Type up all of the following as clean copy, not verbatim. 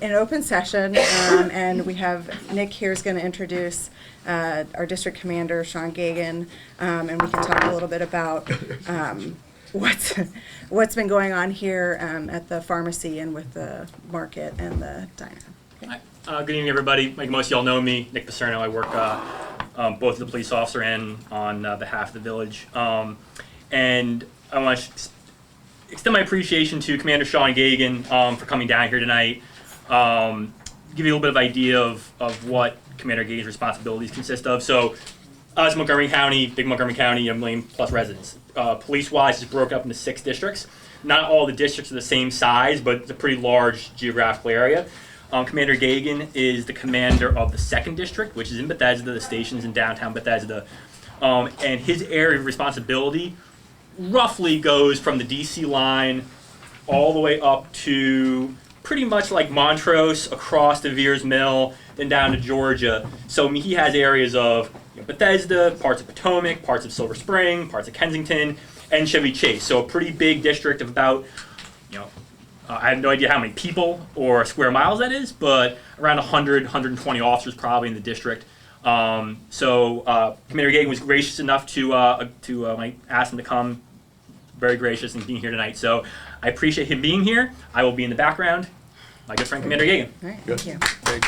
An open session, and we have Nick here is going to introduce our district commander, Sean Gagen, and we can talk a little bit about what's been going on here at the pharmacy and with the market and the diner. Okay. Good evening, everybody. Like most of y'all know me, Nick Pacerno. I work both as a police officer and on behalf of the village. And I want to extend my appreciation to Commander Sean Gagen for coming down here tonight. Give you a little bit of idea of what Commander Gagen's responsibilities consist of. So, us Montgomery County, big Montgomery County, 1 million plus residents. Police-wise, it's broken up into 6 districts. Not all the districts are the same size, but it's a pretty large geographical area. Commander Gagen is the commander of the 2nd district, which is in Bethesda. The station's in downtown Bethesda. And his area of responsibility roughly goes from the DC line all the way up to pretty much like Montrose, across to Veers Mill, then down to Georgia. So he has areas of Bethesda, parts of Potomac, parts of Silver Spring, parts of Kensington, and Chevy Chase. So a pretty big district of about, I have no idea how many people or square miles that is, but around 100, 120 officers probably in the district. Commander Gagen was gracious enough to ask him to come. Very gracious in being here tonight. So I appreciate him being here. I will be in the background. My good friend, Commander Gagen. All right, thank you. Thank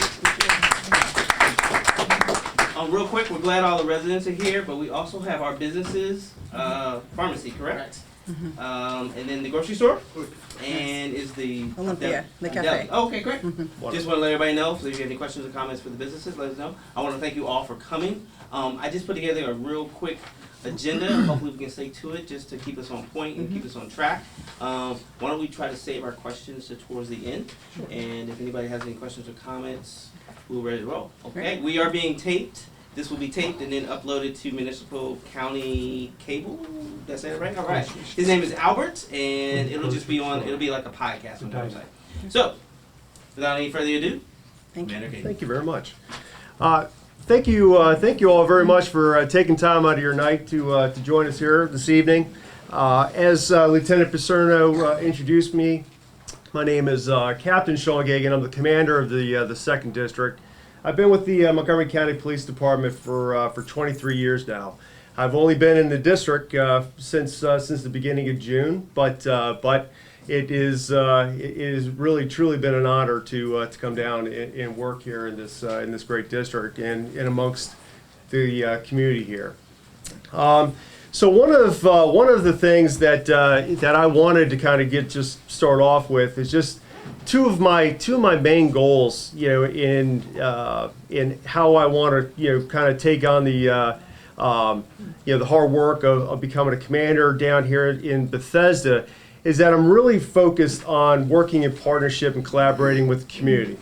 you. Real quick, we're glad all the residents are here, but we also have our businesses, pharmacy, correct? Mm-hmm. And then the grocery store, and is the Olympia, the cafe. Oh, okay, great. Mm-hmm. Just want to let everybody know, so if you have any questions or comments for the businesses, let us know. I want to thank you all for coming. I just put together a real quick agenda. Hopefully we can stay to it just to keep us on point and keep us on track. Why don't we try to save our questions to towards the end? Sure. And if anybody has any questions or comments, we're ready to roll. Okay, we are being taped. This will be taped and then uploaded to Municipal County Cable. Did I say that right? All right. His name is Albert, and it'll just be on. It'll be like a podcast on the website. So, without any further ado, Thank you. Thank you very much. Thank you all very much for taking time out of your night to join us here this evening. As Lieutenant Pacerno introduced me, my name is Captain Sean Gagen. I'm the commander of the 2nd District. I've been with the Montgomery County Police Department for 23 years now. I've only been in the district since the beginning of June, but it is really truly been an honor to come down and work here in this great district and amongst the community here. So one of the things that I wanted to kind of start off with is just two of my main goals, in how I want to kind of take on the hard work of becoming a commander down here in Bethesda, is that I'm really focused on working in partnership and collaborating with the community.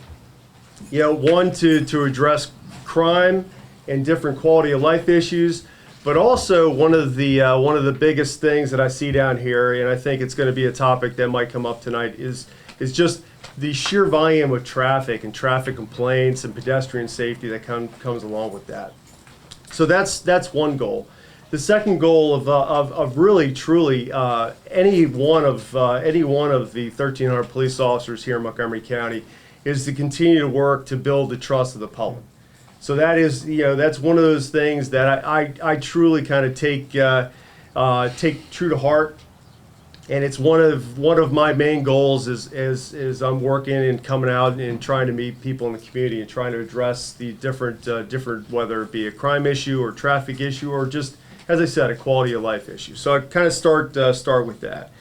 One, to address crime and different quality of life issues, but also one of the biggest things that I see down here, and I think it's going to be a topic that might come up tonight, is just the sheer volume of traffic and traffic complaints and pedestrian safety that comes along with that. So that's one goal. The second goal of really truly any one of the 1,300 police officers here in Montgomery County is to continue to work to build the trust of the public. So that is that's one of those things that I truly kind of take true to heart, and it's one of my main goals is I'm working and coming out and trying to meet people in the community and trying to address the different whether it be a crime issue or traffic issue or just, as I said, a quality of life issue. So I kind of start with that.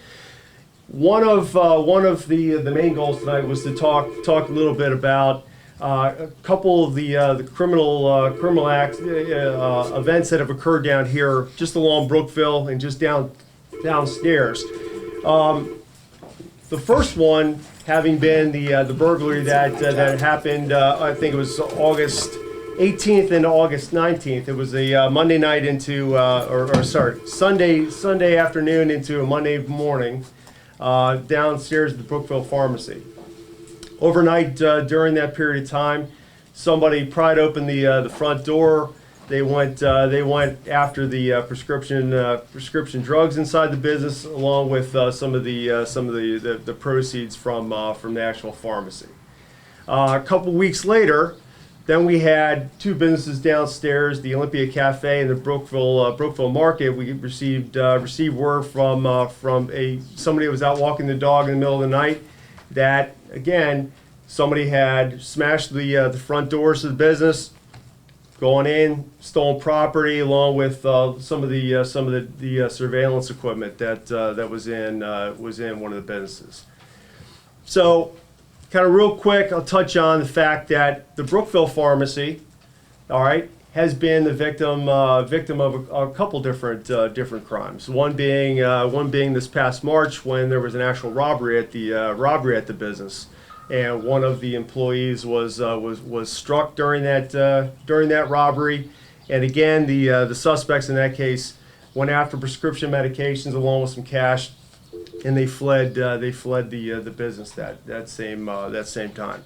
One of the main goals tonight was to talk a little bit about a couple of the criminal acts events that have occurred down here, just along Brookville and just downstairs. The first one having been the burglary that happened. I think it was August 18th into August 19th. It was a Monday night into, Sunday afternoon into a Monday morning downstairs at the Brookville Pharmacy. Overnight during that period of time, somebody pried open the front door. They went after the prescription drugs inside the business, along with some of the proceeds from the actual pharmacy. A couple weeks later, then we had two businesses downstairs, the Olympia Café and the Brookville Market. We received word from somebody who was out walking the dog in the middle of the night that, again, somebody had smashed the front doors of the business, gone in, stolen property, along with some of the surveillance equipment that was in one of the businesses. So, kind of real quick, I'll touch on the fact that the Brookville Pharmacy, all right, has been the victim of a couple different crimes. One being this past March, when there was an actual robbery at the business, and one of the employees was struck during that robbery. And again, the suspects in that case went after prescription medications along with some cash, and they fled the business that same time.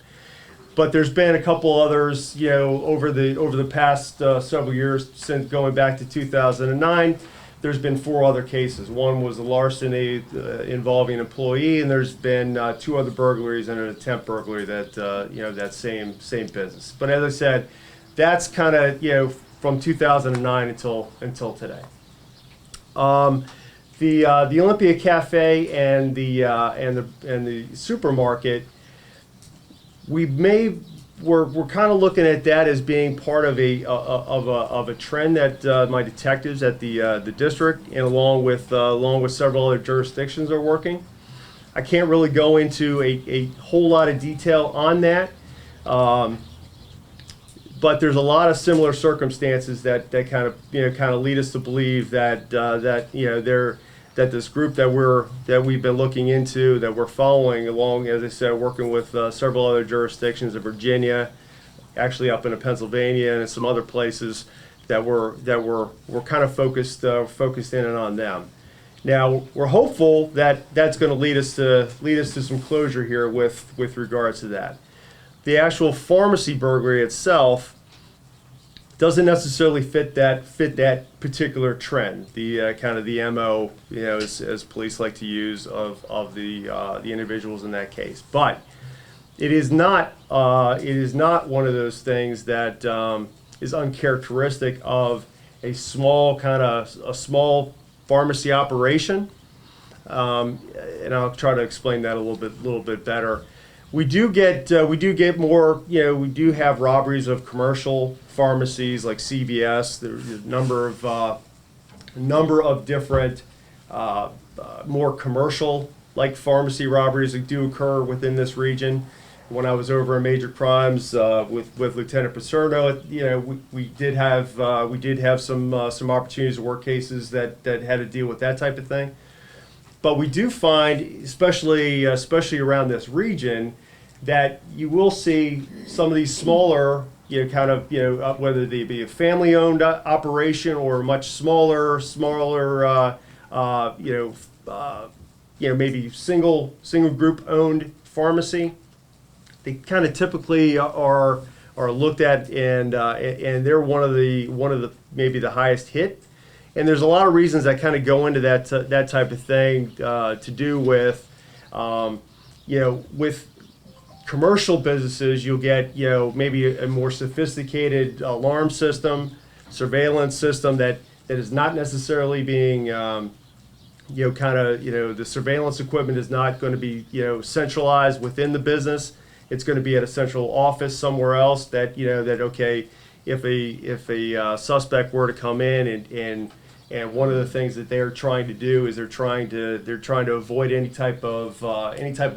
But there's been a couple others, over the past several years, since going back to 2009. There's been 4 other cases. One was a larceny involving an employee, and there's been 2 other burglaries and an attempt burglary that same business. But as I said, that's kind of from 2009 until today. The Olympia Café and the supermarket, we're kind of looking at that as being part of a trend that my detectives at the district and along with several other jurisdictions are working. I can't really go into a whole lot of detail on that, but there's a lot of similar circumstances that kind of lead us to believe that this group that we've been looking into, that we're following along, as I said, working with several other jurisdictions in Virginia, actually up into Pennsylvania and some other places, that we're kind of focused in on them. Now we're hopeful that that's going to lead us to some closure here with regards to that. The actual pharmacy burglary itself doesn't necessarily fit that particular trend. The kind of the MO, as police like to use of the individuals in that case. But it is not one of those things that is uncharacteristic of a small pharmacy operation. And I'll try to explain that a little bit better. We do get more. We do have robberies of commercial pharmacies like CVS. There's a number of different more commercial-like pharmacy robberies that do occur within this region. When I was over in major crimes with Lieutenant Pacerno, we did have some opportunities to work cases that had to deal with that type of thing. But we do find, especially around this region, that you will see some of these smaller, whether they be a family-owned operation or a much smaller, maybe single group-owned pharmacy. They kind of typically are looked at, and they're one of the maybe the highest hit. And there's a lot of reasons that kind of go into that type of thing to do with, with commercial businesses. You'll get maybe a more sophisticated alarm system, surveillance system that is not necessarily being the surveillance equipment is not going to be centralized within the business. It's going to be at a central office somewhere else. That okay, if a suspect were to come in and one of the things that they're trying to do is they're trying to avoid any type of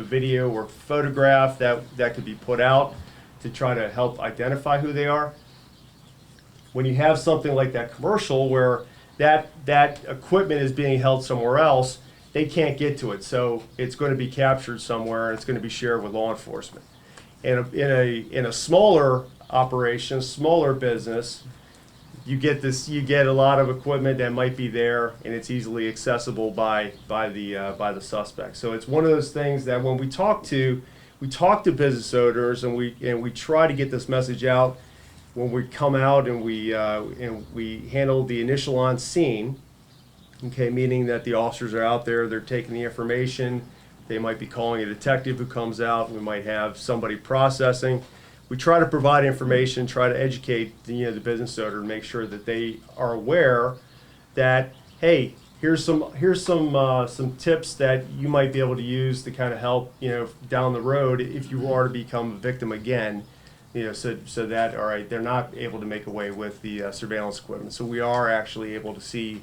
video or photograph that could be put out to try to help identify who they are. When you have something like that commercial where that equipment is being held somewhere else, they can't get to it, so it's going to be captured somewhere and it's going to be shared with law enforcement. And in a smaller operation, smaller business, you get a lot of equipment that might be there, and it's easily accessible by the suspect. So it's one of those things that when we talk to business owners, and we try to get this message out when we come out and we handle the initial on scene. Okay, meaning that the officers are out there, they're taking the information. They might be calling a detective who comes out. We might have somebody processing. We try to provide information, try to educate the business owner, and make sure that they are aware that, hey, here's some tips that you might be able to use to kind of help down the road if you are to become a victim again. So that, all right, they're not able to make away with the surveillance equipment. So we are actually able to see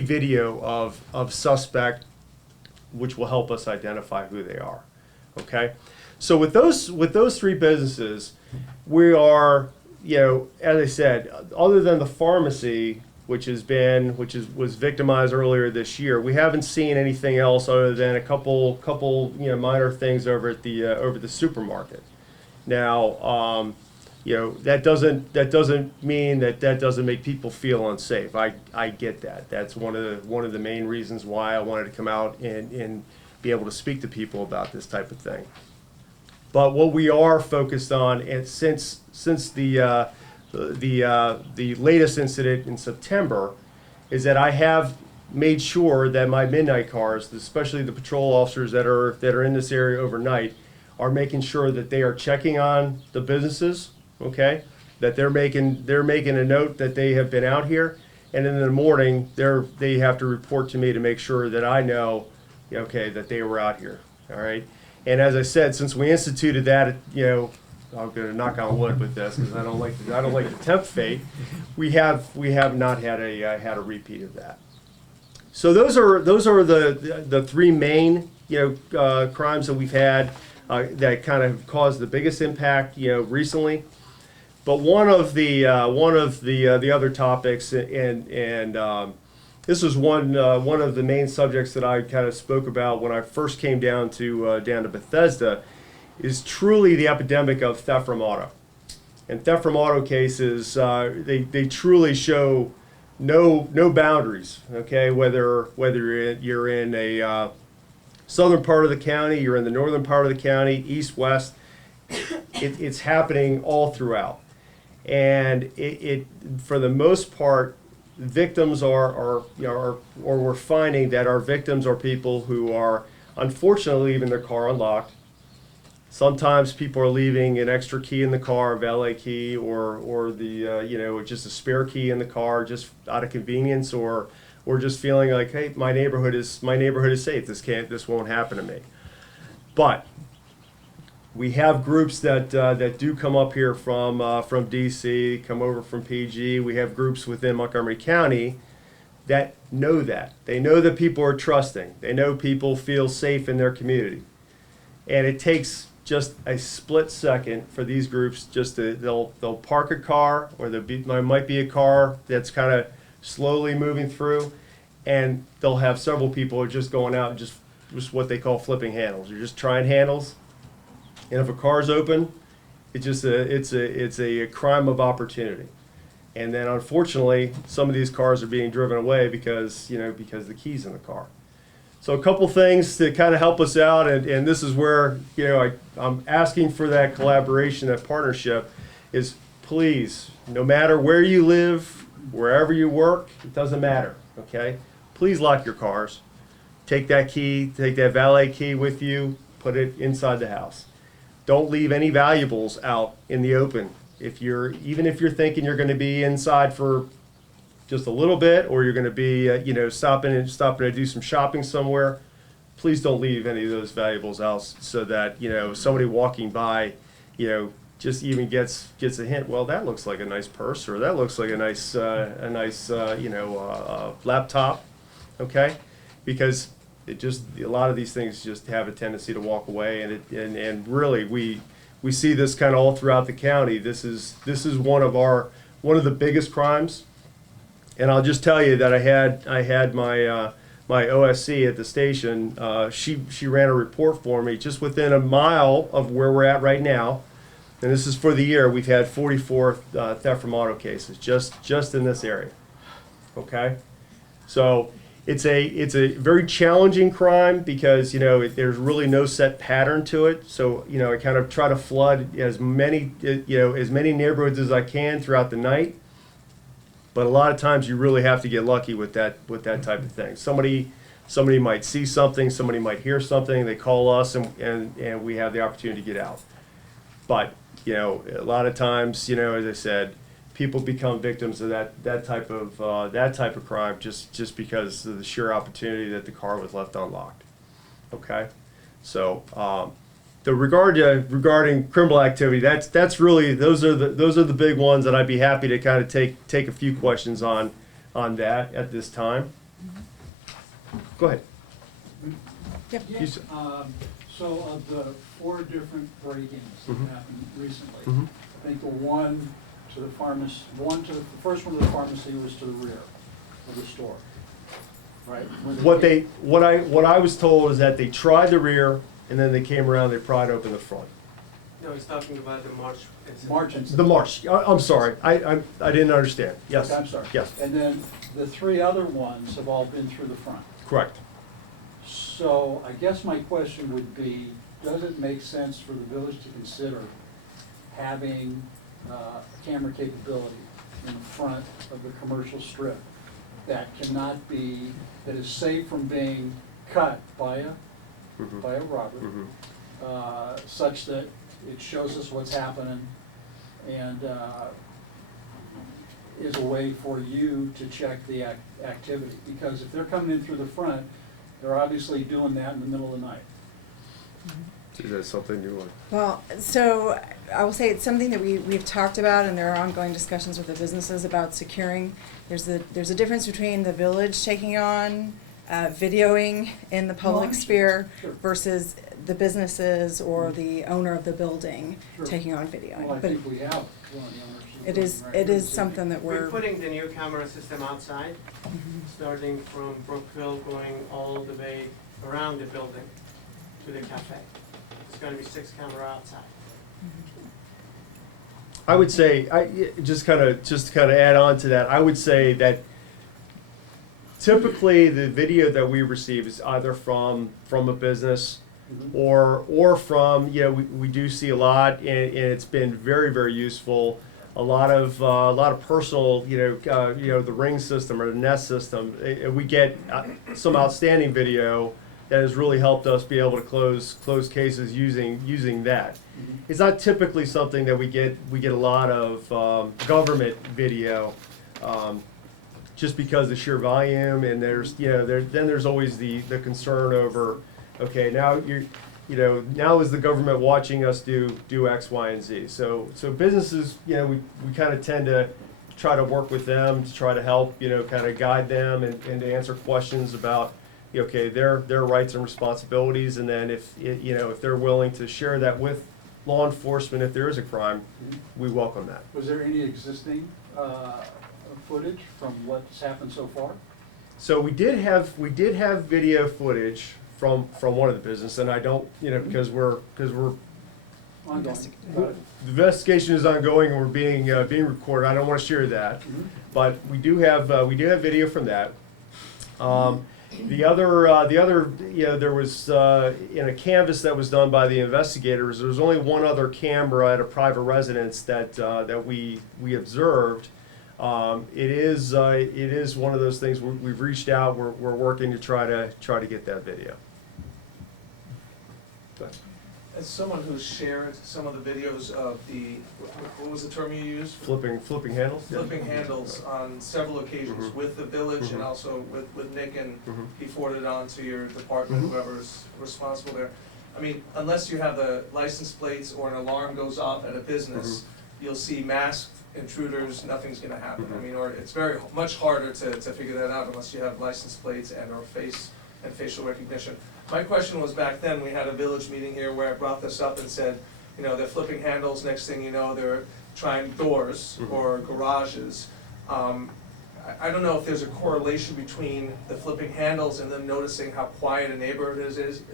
video of suspect, which will help us identify who they are. Okay, so with those three businesses, we are, as I said, other than the pharmacy, which was victimized earlier this year, we haven't seen anything else other than a couple minor things over at the supermarket. Now, that doesn't mean that doesn't make people feel unsafe. I get that. That's one of the main reasons why I wanted to come out and be able to speak to people about this type of thing. But what we are focused on, and since the latest incident in September, is that I have made sure that my midnight cars, especially the patrol officers that are in this area overnight, are making sure that they are checking on the businesses. Okay, that they're making a note that they have been out here, and in the morning they have to report to me to make sure that I know, okay, that they were out here. All right, and as I said, since we instituted that, I'm going to knock on wood with this because I don't like to tempt fate. We have not had a repeat of that. So those are the three main crimes that we've had that kind of caused the biggest impact recently. But one of the other topics, and this was one of the main subjects that I kind of spoke about when I first came down to Bethesda, is truly the epidemic of theft from auto. And theft from auto cases, they truly show no boundaries. Okay, whether you're in a southern part of the county, you're in the northern part of the county, east, west, it's happening all throughout. And it for the most part, victims or we're finding that our victims are people who are unfortunately leaving their car unlocked. Sometimes people are leaving an extra key in the car, a valet key, or the just a spare key in the car, just out of convenience, or just feeling like, hey, my neighborhood is safe. This won't happen to me. But we have groups that do come up here from DC, come over from PG. We have groups within Montgomery County that know that. They know that people are trusting. They know people feel safe in their community. And it takes just a split second for these groups they'll park a car, or there might be a car that's kind of slowly moving through, and they'll have several people who are just going out and just what they call flipping handles. You're just trying handles. And if a car's open, it's a crime of opportunity. And then unfortunately, some of these cars are being driven away because the key's in the car. So a couple things to kind of help us out, and this is where I'm asking for that collaboration, that partnership, is please, no matter where you live, wherever you work, it doesn't matter. Okay, please lock your cars. Take that key, take that valet key with you, put it inside the house. Don't leave any valuables out in the open. Even if you're thinking you're going to be inside for just a little bit, or you're going to be stopping to do some shopping somewhere, please don't leave any of those valuables out, so that somebody walking by just even gets a hint. Well, that looks like a nice purse, or that looks like a nice laptop. Okay, because a lot of these things just have a tendency to walk away, and really we see this kind of all throughout the county. This is one of the biggest crimes. And I'll just tell you that I had my OSC at the station. She ran a report for me just within a mile of where we're at right now. and this is for the year, we've had 44 theft from auto cases just in this area. Okay, so it's a very challenging crime because there's really no set pattern to it. So I kind of try to flood as many neighborhoods as I can throughout the night. But a lot of times you really have to get lucky with that type of thing. Somebody might see something, somebody might hear something, they call us, and we have the opportunity to get out. But a lot of times, as I said, people become victims of that type of crime just because of the sheer opportunity that the car was left unlocked. Okay, so regarding criminal activity, that's really those are the big ones that I'd be happy to kind of take a few questions on that at this time. Go ahead. Yep. You s- So of the 4 different break-ins that Mhm. happened recently, Mhm. I think the first one to the pharmacy was to the rear of the store, right? Where What I was told is that they tried the rear and then they came around, they pried open the front. No, he's talking about the March incident. March incident. The march. I'm sorry. I didn't understand. Yes. Okay, I'm sorry. Yes. And then the 3 other ones have all been through the front. Correct. So I guess my question would be, does it make sense for the village to consider having camera capability in the front of the commercial strip that is safe from being cut by a robber, such that it shows us what's happening and is a way for you to check the activity? Because if they're coming in through the front, they're obviously doing that in the middle of the night. Is that something you want? Well, so I will say it's something that we've talked about, and there are ongoing discussions with the businesses about securing. There's a difference between the village taking on videoing in the public sphere Sure. versus the businesses or the owner of the building Sure. taking on videoing. Well, I But think we have one of the owners. it is right here. something that We're we're. putting the new camera system outside, starting from Brookville, going all the way around the building to the cafe. It's gonna be 6 camera outside. I would say, just kind of add on to that, I would say that typically the video that we receive is either from a business Mhm. or from, we do see a lot, and it's been very, very useful. A lot of personal, the Ring system or the Nest system. We get some outstanding video that has really helped us be able to close cases using that. Mhm. It's not typically something that we get a lot of government video, just because of the sheer volume, and there's then there's always the concern over, okay, now now is the government watching us do X, Y, and Z. So businesses, we kind of tend to try to work with them to try to help, kind of guide them and to answer questions about, okay, their rights and responsibilities, and then if they're willing to share that with law enforcement if there is a crime, we welcome that. Was there any existing footage from what's happened so far? So we did have video footage from one of the business, and I don't, because we're Ongoing. the investigation is ongoing and we're being recorded. I don't want to share that, Mhm. but we do have video from that. The other, there was in a canvas that was done by the investigators. There was only one other camera at a private residence that we observed. It is one of those things we've reached out. We're working to try to get that video. Go ahead. As someone who's shared some of the videos of what was the term you used? Flipping handles. Yeah. Flipping handles on several occasions Mhm. with the village and Mhm. also with Nick, and Mhm. he forwarded on to your department, Mhm. whoever's responsible there. I mean, unless you have the license plates or an alarm goes off at a business, you'll see masked intruders, nothing's gonna happen. I Mhm. mean, or it's very much harder to figure that out unless you have license plates and or face and facial recognition. My question was, back then, we had a village meeting here where I brought this up and said, they're flipping handles, next thing you know, they're trying doors Mhm. or garages. I don't know if there's a correlation between the flipping handles and then noticing how quiet a neighborhood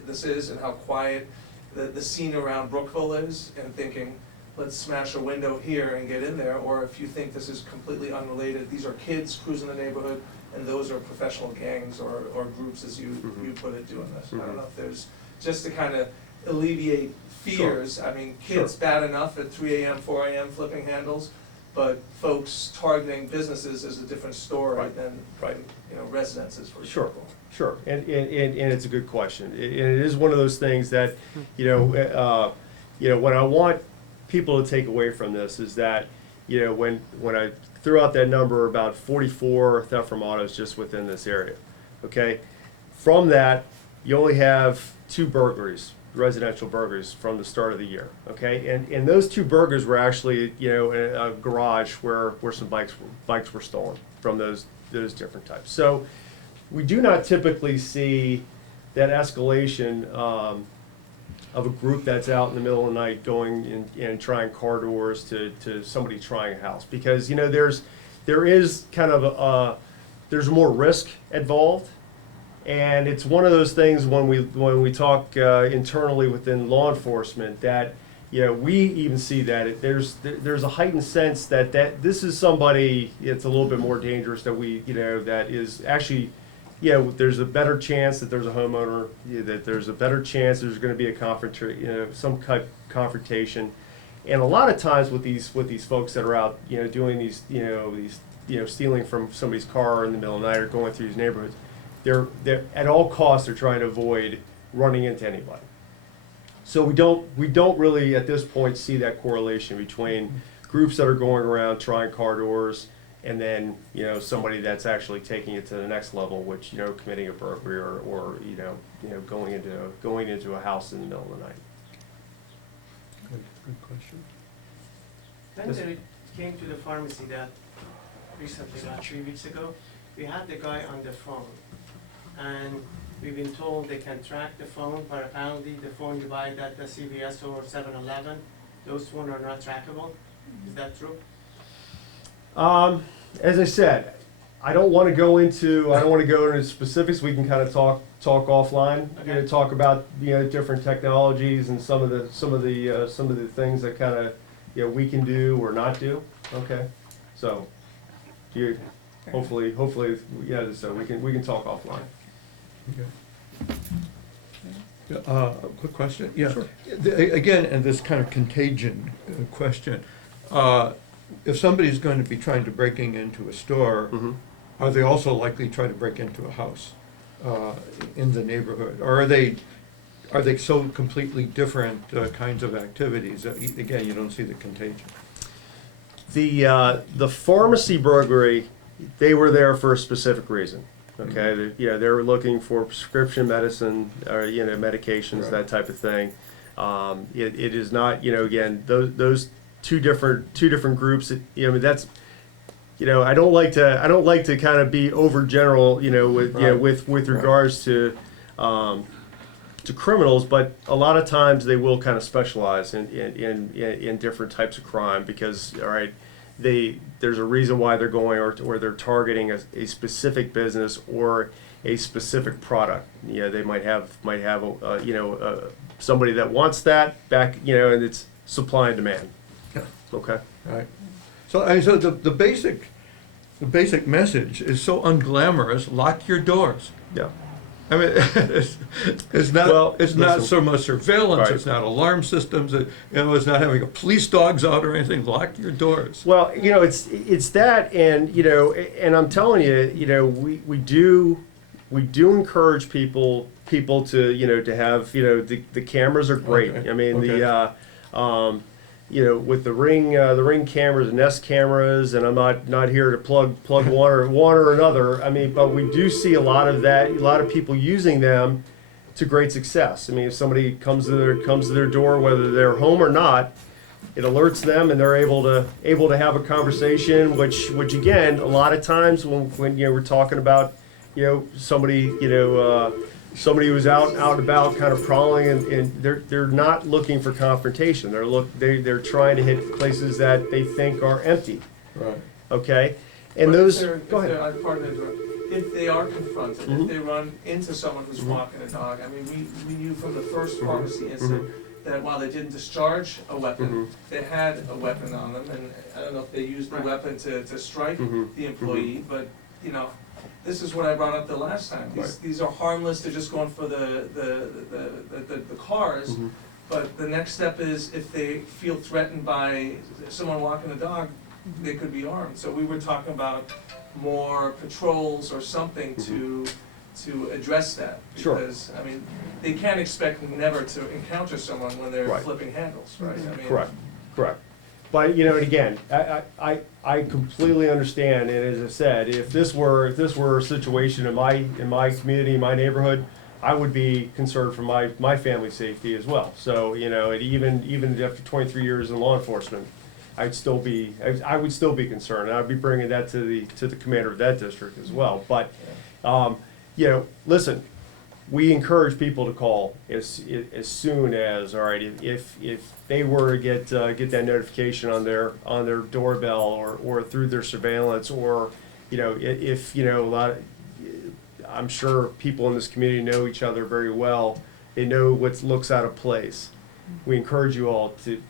this is and how quiet the scene around Brookville is, and thinking, let's smash a window here and get in there, or if you think this is completely unrelated, these are kids cruising the neighborhood, and those are professional gangs or groups, as you put it, doing this. I don't know if there's, just to kind of alleviate fears. I mean, kids bad enough at 3 a.m., 4 a.m. flipping handles, but folks targeting businesses is a different story than, you know, residences, for example. Sure, and it's a good question. And it is one of those things that, what I want people to take away from this is that, when I threw out that number, about 44 theft from autos just within this area, okay? From that, you only have 2 burglaries, residential burglaries, from the start of the year, okay? And those 2 burglaries were actually, in a garage where some bikes were stolen from those different types. So we do not typically see that escalation of a group that's out in the middle of the night going and trying car doors to somebody trying a house, because there is kind of there's more risk involved, and it's one of those things when we talk internally within law enforcement that we even see that there's a heightened sense that this is somebody, it's a little bit more dangerous, that that is actually. There's a better chance that there's a homeowner, that there's a better chance there's going to be a some kind of confrontation, and a lot of times with these folks that are out, doing these stealing from somebody's car in the middle of the night or going through these neighborhoods, they're at all costs they're trying to avoid running into anybody. So we don't really at this point see that correlation between groups that are going around trying car doors, and then, somebody that's actually taking it to the next level, which, committing a burglary or going into a house in the middle of the night. Good question. When they came to the pharmacy that recently, about 3 weeks ago, we had the guy on the phone, and we've been told they can track the phone, but apparently the phone you buy at the CVS or 7-Eleven, those phones are not trackable. Is that true? As I said, I don't want to go into specifics. We can kind of talk offline. Okay. Talk about different technologies and some of the things that kind of we can do or not do. Okay, so hopefully so we can talk offline. Quick question, yeah. Sure. Again, and this kind of contagion question, if somebody's going to be trying to breaking into a store, are they also likely to try to break into a house in the neighborhood? Or are they so completely different kinds of activities that, again, you don't see the contagion? The pharmacy burglary, they were there for a specific reason. Okay, they were looking for prescription medicine or medications, Right. that type of thing. It is not, again, those two different groups. That's, I don't like to kind of be overgeneral, with Right. regards to criminals, but a lot of times they will kind of specialize in different types of crime because, all right, there's a reason why they're going or they're targeting a specific business or a specific product. They might have somebody that wants that back, and it's supply and demand. Yeah. Okay. Right. So the basic message is so unglamorous. Lock your doors. Yeah. I mean, it's not. Well, it's not listen. so much surveillance. Right. It's not alarm systems. It's not having a police dogs out or anything. Lock your doors. Well, it's that, and and I'm telling you, we do encourage people to to have the cameras are great. Okay. I mean Okay. with the ring cameras, Nest cameras, and I'm not here to plug one or another. I mean, but we do see a lot of that, a lot of people using them to great success. I mean, if somebody comes to their door, whether they're home or not, it alerts them, and they're able to have a conversation. Which again, a lot of times when we're talking about somebody somebody who's out and about, kind of prowling, and they're not looking for confrontation. They're trying to hit places that they think are empty. Right. Okay, and But those. Pardon Go ahead. to interrupt. If they are confronted, if they run into someone who's walking a dog, I mean, we knew from the first pharmacy incident that while they didn't discharge a weapon, they had a weapon on them, and I don't know if they used the weapon to strike the employee, but, you know, this is what I brought up the last time. These are harmless, they're just going for the cars, but the next step is if they feel threatened by someone walking a dog, they could be armed. So we were talking about more patrols or something to address that. Sure. Because, I mean, they can't expect never to encounter someone when they're Right. flipping handles, right? I mean, Correct. But, you know, and again, I completely understand, and as I said, if this were a situation in my community, my neighborhood, I would be concerned for my family's safety as well. So, you know, and even after 23 years in law enforcement, I would still be concerned, and I'd be bringing that to the commander of that district as well. But, you know, listen, we encourage people to call as soon as, all right, if they were to get that notification on their doorbell or through their surveillance, or, you know, if, you know, I'm sure people in this community know each other very well. They know what looks out of place. We encourage you all to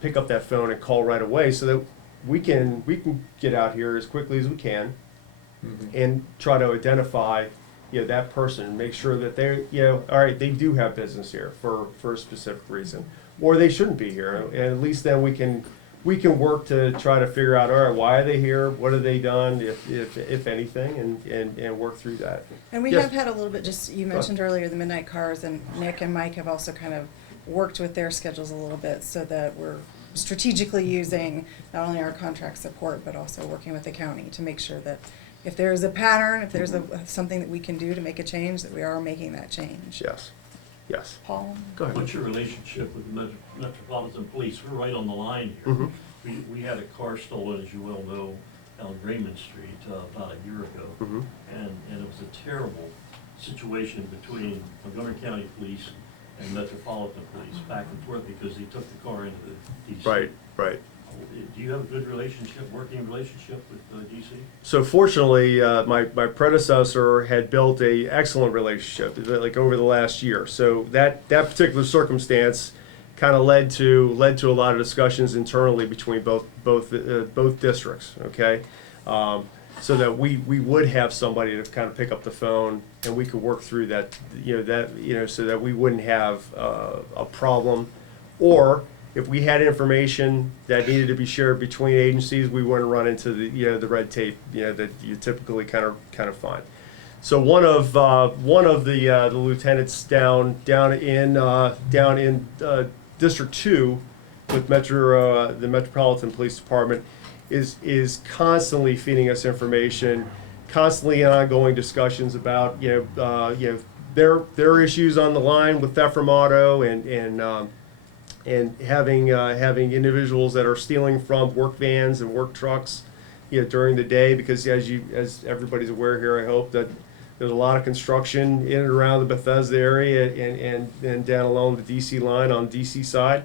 pick up that phone and call right away, so that we can get out here as quickly as we can and try to identify, you know, that person and make sure that they're, you know, all right, they do have business here for a specific reason, or they shouldn't be here. And at least then we can work to try to figure out, all right, why are they here? What have they done, if anything, and work through that. And we Yes. have had a little bit, just, you mentioned earlier, the midnight cars, and Nick and Mike have also kind of worked with their schedules a little bit so that we're strategically using not only our contract support, but also working with the county to make sure that if there's a pattern, if there's something that we can do to make a change, that we are making that change. Yes. Paul? Go ahead. What's your relationship with the Metropolitan Police? We're right on the line here. Mhm. We had a car stolen, as you well know, on Raymond Street about a year ago. And it was a terrible situation between Montgomery County Police and Metropolitan Police, back and forth, because he took the car into the DC. Right. Do you have a good relationship, working relationship with DC? So fortunately, my predecessor had built a excellent relationship, like over the last year. So that particular circumstance kind of led to a lot of discussions internally between both districts. Okay, so that we would have somebody to kind of pick up the phone and we could work through that. So that we wouldn't have a problem, or if we had information that needed to be shared between agencies, we wouldn't run into the red tape that you typically kind of find. So one of the lieutenants down in District 2 with the Metropolitan Police Department is constantly feeding us information, constantly in ongoing discussions about their issues on the line with theft from auto and having individuals that are stealing from work vans and work trucks, during the day, because as everybody's aware here, I hope that there's a lot of construction in and around the Bethesda area and down along the DC line on the DC side.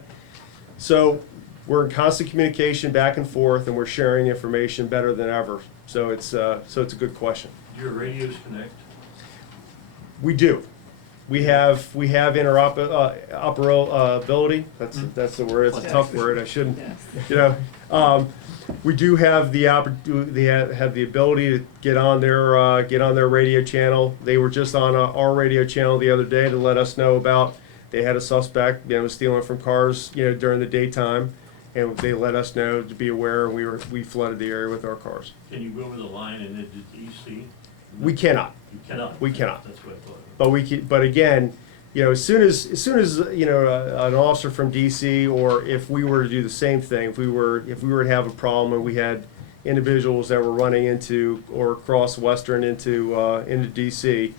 So we're in constant communication back and forth, and we're sharing information better than ever. So it's a good question. Do your radios connect? We do. We have interoperability. That's the word. It's a tough word. I shouldn't. Yes. We do have the ability to get on their radio channel. They were just on our radio channel the other day to let us know about they had a suspect stealing from cars during the daytime, and they let us know to be aware. We flooded the area with our cars. Can you go over the line and into DC? We cannot. You cannot? We cannot. That's what I thought. But again, as soon as an officer from DC, or if we were to do the same thing, if we were to have a problem and we had individuals that were running into or across Western into DC,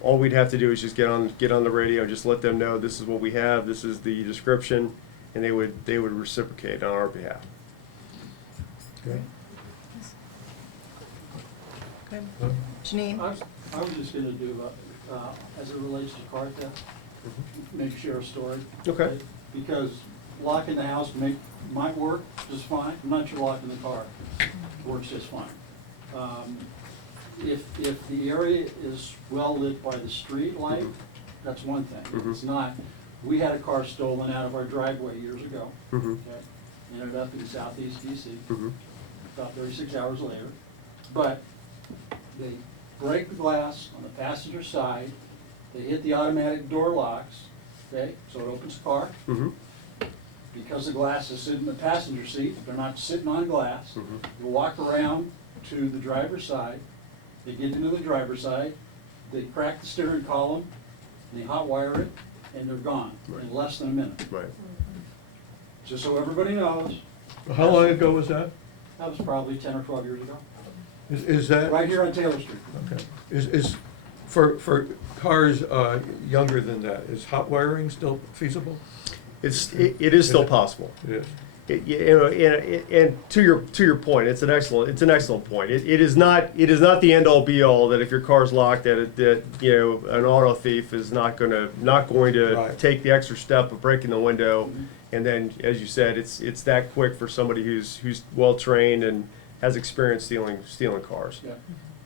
all we'd have to do is just get on the radio and just let them know this is what we have, this is the description, and they would reciprocate on our behalf. Okay. Good. Janine? I was just gonna do, as it relates to car theft, maybe share a story. Okay. Because locking the house might work just fine. I'm not sure locking the car works just fine. If the area is well lit by the street light, that's one thing. If it's not, We had a car stolen out of our driveway years ago. Mhm. Okay, ended up in southeast DC, Mhm. about 36 hours later. But they break the glass on the passenger side, they hit the automatic door locks, okay, so it opens the car. Mhm. Because the glass is sitting in the passenger seat, they're not sitting on glass. Mhm. They walk around to the driver's side, they get into the driver's side, they crack the steering column, they hotwire it, and they're gone Right. in less than a minute. Right. Just so everybody knows, How long ago was that? that was probably 10 or 12 years ago, Is that? right here on Taylor Street. Okay. Is, for cars younger than that, is hot wiring still feasible? It is still possible. It is. You know, and to your point, it's an excellent point. It is not the end all be all that if your car's locked that you know an auto thief is not going to Right. take the extra step of breaking the window, and then as you said, it's that quick for somebody who's well trained and has experience stealing cars. Yeah,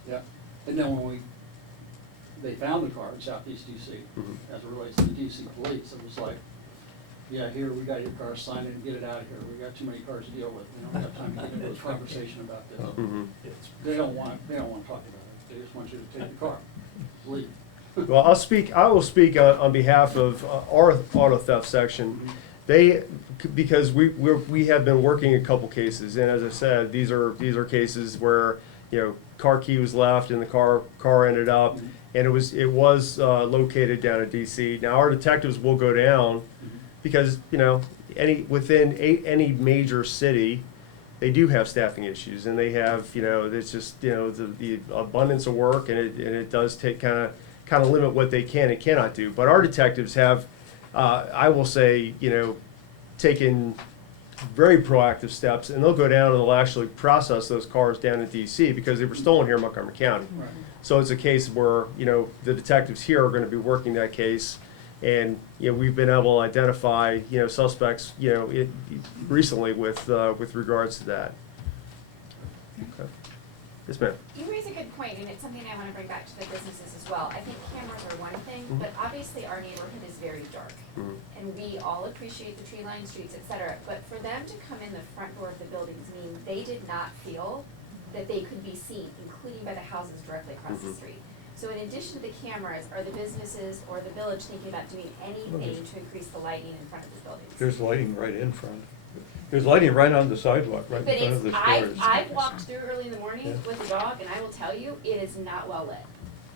yeah. And then when they found the car in southeast DC, Mhm. as it relates to the DC police, it was like, yeah, here, we got your car, sign it and get it out of here. We got too many cars to deal with. We don't have time to get into this conversation about this. Mhm. They don't want to talk about it. They just want you to take the car, leave. Well, I will speak on behalf of our auto theft section. Because we have been working a couple cases, and as I said, these are cases where, you know, car key was left and the car ended up, and it was located down in DC. Now our detectives will go down because, you know, within any major city, they do have staffing issues, and they have, you know, it's just, you know, the abundance of work, and it does take kind of limit what they can and cannot do. But our detectives have, I will say, you know, taken very proactive steps, and they'll go down and they'll actually process those cars down in DC because they were stolen here in Montgomery County. Right. So it's a case where, you know, the detectives here are going to be working that case, and, you know, we've been able to identify, you know, suspects, you know, recently with regards to that. Okay. Yes, ma'am. You raise a good point, and it's something I want to bring back to the businesses as well. I think cameras are one thing, Mhm. but obviously our neighborhood is very dark. Mhm. And we all appreciate the tree-lined streets, et cetera, but for them to come in the front door of the buildings mean they did not feel that they could be seen, including by the houses directly across the Mhm. street. So in addition to the cameras, are the businesses or the village thinking about doing anything to increase the lighting in front of the buildings? There's lighting right in front. There's lighting right on the sidewalk, right But in front of it's, the stores. I've walked through early in the morning Yeah. with a dog, and I will tell you, it is not well lit.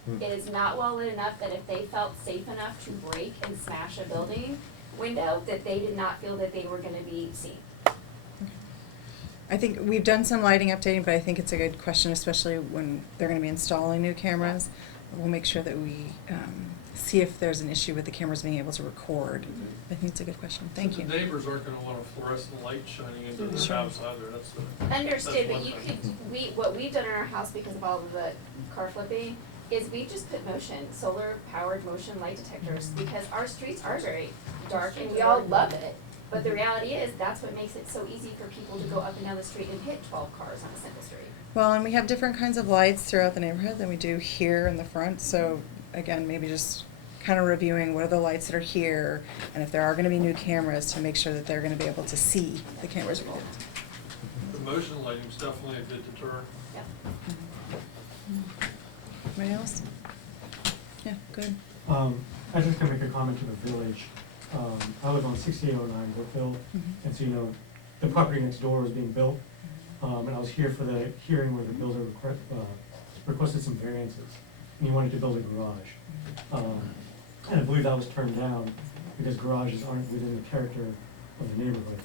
Hmm. It is not well lit enough that if they felt safe enough to break and smash a building window, that they did not feel that they were gonna be seen. I think we've done some lighting updating, but I think it's a good question, especially when they're gonna be installing new cameras. We'll make sure that we, see if there's an issue with the cameras being able to record. I think it's a good question. Thank you. The neighbors aren't gonna want a fluorescent light shining into their Sure. house either, that's the. Understood, That's but one you thing. could, what we've done in our house because of all of the car flipping, is we've just put solar powered motion light detectors, because our streets are very dark and we all love it. But the reality is, that's what makes it so easy for people to go up and down the street and hit 12 cars on a single street. Well, and we have different kinds of lights throughout the neighborhood than we do here in the front, so again, maybe just kind of reviewing what are the lights that are here, and if there are gonna be new cameras, to make sure that they're gonna be able to see the cameras we did. The motion lighting's definitely a good deterrent. Yep. Anybody else? Yeah, good. I was just gonna make a comment to the village. I live on 6809 Brookville, and so, you know, the property next door was being built. And I was here for the hearing where the builder requested some variances, and he wanted to build a garage. And I believe that was turned down because garages aren't within the character of the neighborhood.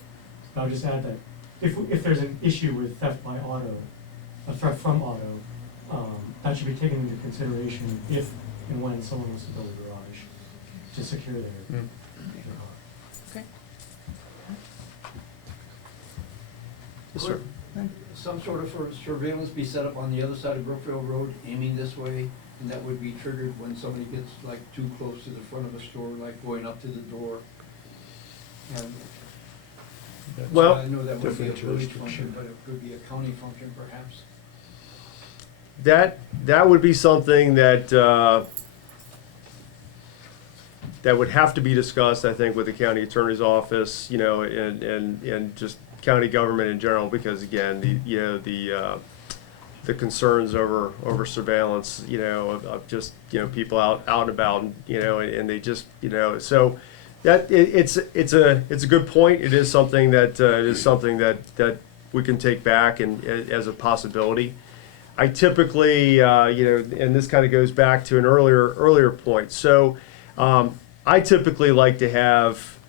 But I'll just add that if there's an issue with theft by auto, a theft from auto, that should be taken into consideration if and when someone wants to build a garage to secure their car. Okay. Yes, sir. Some sort of surveillance be set up on the other side of Brookville Road, aiming this way, and that would be triggered when somebody gets like too close to the front of a store, like going up to the door. And Well, I know that would be a different village jurisdiction. function, but it could be a county function perhaps. that would be something that that would have to be discussed, I think, with the county attorney's office, you know, and just county government in general, because again, the concerns over surveillance, you know, of just, you know, people out and about, and, you know, and they just, you know, so that it's a good point. It is something that we can take back and as a possibility. I typically, you know, and this kind of goes back to an earlier point. So I typically like to have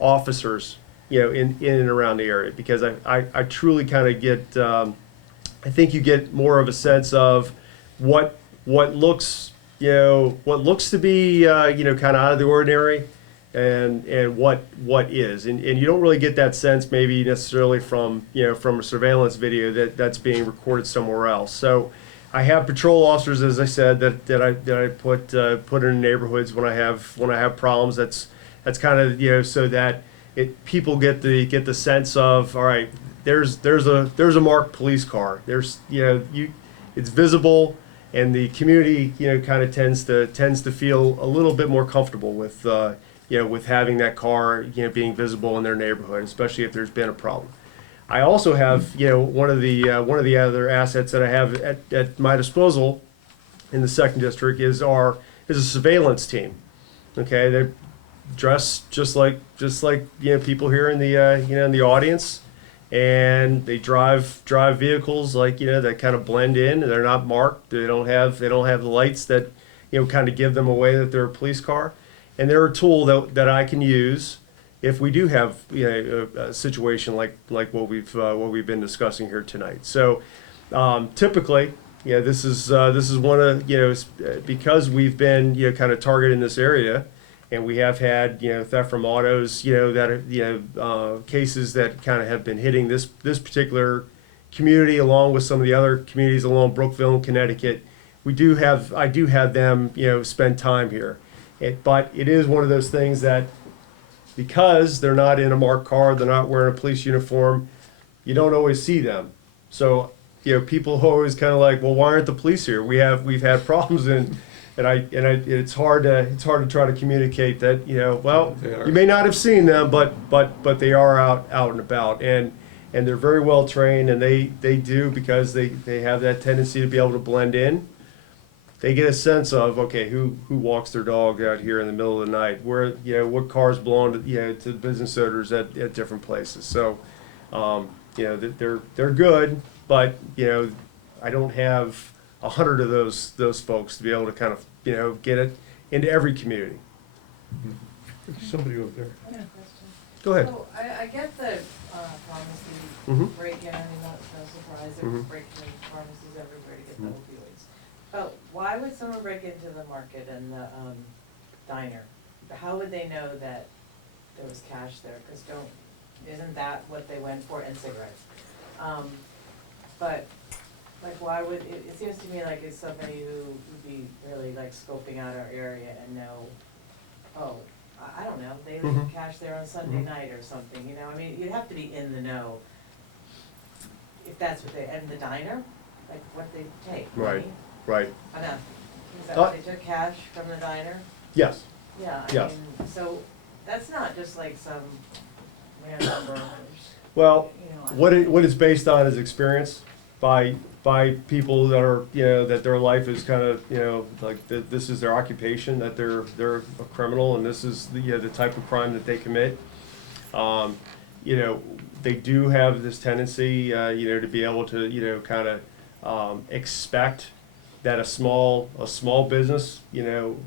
officers, you know, in and around the area, because I truly kind of get, I think you get more of a sense of what looks, you know, what looks to be, you know, kind of out of the ordinary, and what is, and you don't really get that sense maybe necessarily from, you know, from a surveillance video that's being recorded somewhere else. So I have patrol officers, as I said, that I put in neighborhoods when I have problems. That's kind of, you know, so that people get the sense of, all right, there's a marked police car. There's, you know, it's visible, and the community, you know, kind of tends to feel a little bit more comfortable with, you know, with having that car, you know, being visible in their neighborhood, especially if there's been a problem. I also have, you know, one of the other assets that I have at my disposal in the 2nd District is a surveillance team. Okay, they dress just like you know, people here in the you know, in the audience, and they drive vehicles like, you know, that kind of blend in. They're not marked. They don't have the lights that, you know, kind of give them away that they're a police car. And they're a tool that I can use if we do have, you know, a situation like what we've been discussing here tonight. So typically, yeah, this is one of, you know, because we've been, you know, kind of targeted in this area, and we have had, you know, theft from autos, you know, that are, you know, cases that kind of have been hitting this particular community, along with some of the other communities along Brookville and Connecticut. I do have them, you know, spend time here. But it is one of those things that, because they're not in a marked car, they're not wearing a police uniform, you don't always see them. So, you know, people are always kind of like, well, why aren't the police here? We've had problems, and it's hard to try to communicate that, you know, well, you may not have seen them, but they are out and about, and they're very well trained, and they do, because they have that tendency to be able to blend in. They get a sense of, okay, who walks their dog out here in the middle of the night, where, you know, what cars belong to, you know, to business owners at different places. So, you know, they're good, but, you know, I don't have 100 of those folks to be able to kind of, you know, get it into every community. Somebody over there. I have a question. Go ahead. So I get the pharmacy Mhm. break-in, I mean, that's no surprise, they're Mhm. breaking in pharmacies everywhere to get the Mhm. opioids. But why would someone break into the market and the diner? How would they know that there was cash there? Because isn't that what they went for, and cigarettes? But, like, why would, it seems to me like it's somebody who would be really like scoping out our area and know, oh, I don't know, they leave Mhm. cash there on Sunday Mhm. night or something, you know, I mean, you'd have to be in the know if that's what and the diner, like what they take, Right. money? Right. I know, is that what they took, cash from the diner? Yes. Yeah, I Yes. mean, so that's not just like some random burgers, Well, you know. what it's based on is experience by people that are, you know, that their life is kind of, you know, like this is their occupation, that they're a criminal, and this is the, you know, the type of crime that they commit. You know, they do have this tendency, you know, to be able to, you know, kind of expect that a small business, you know,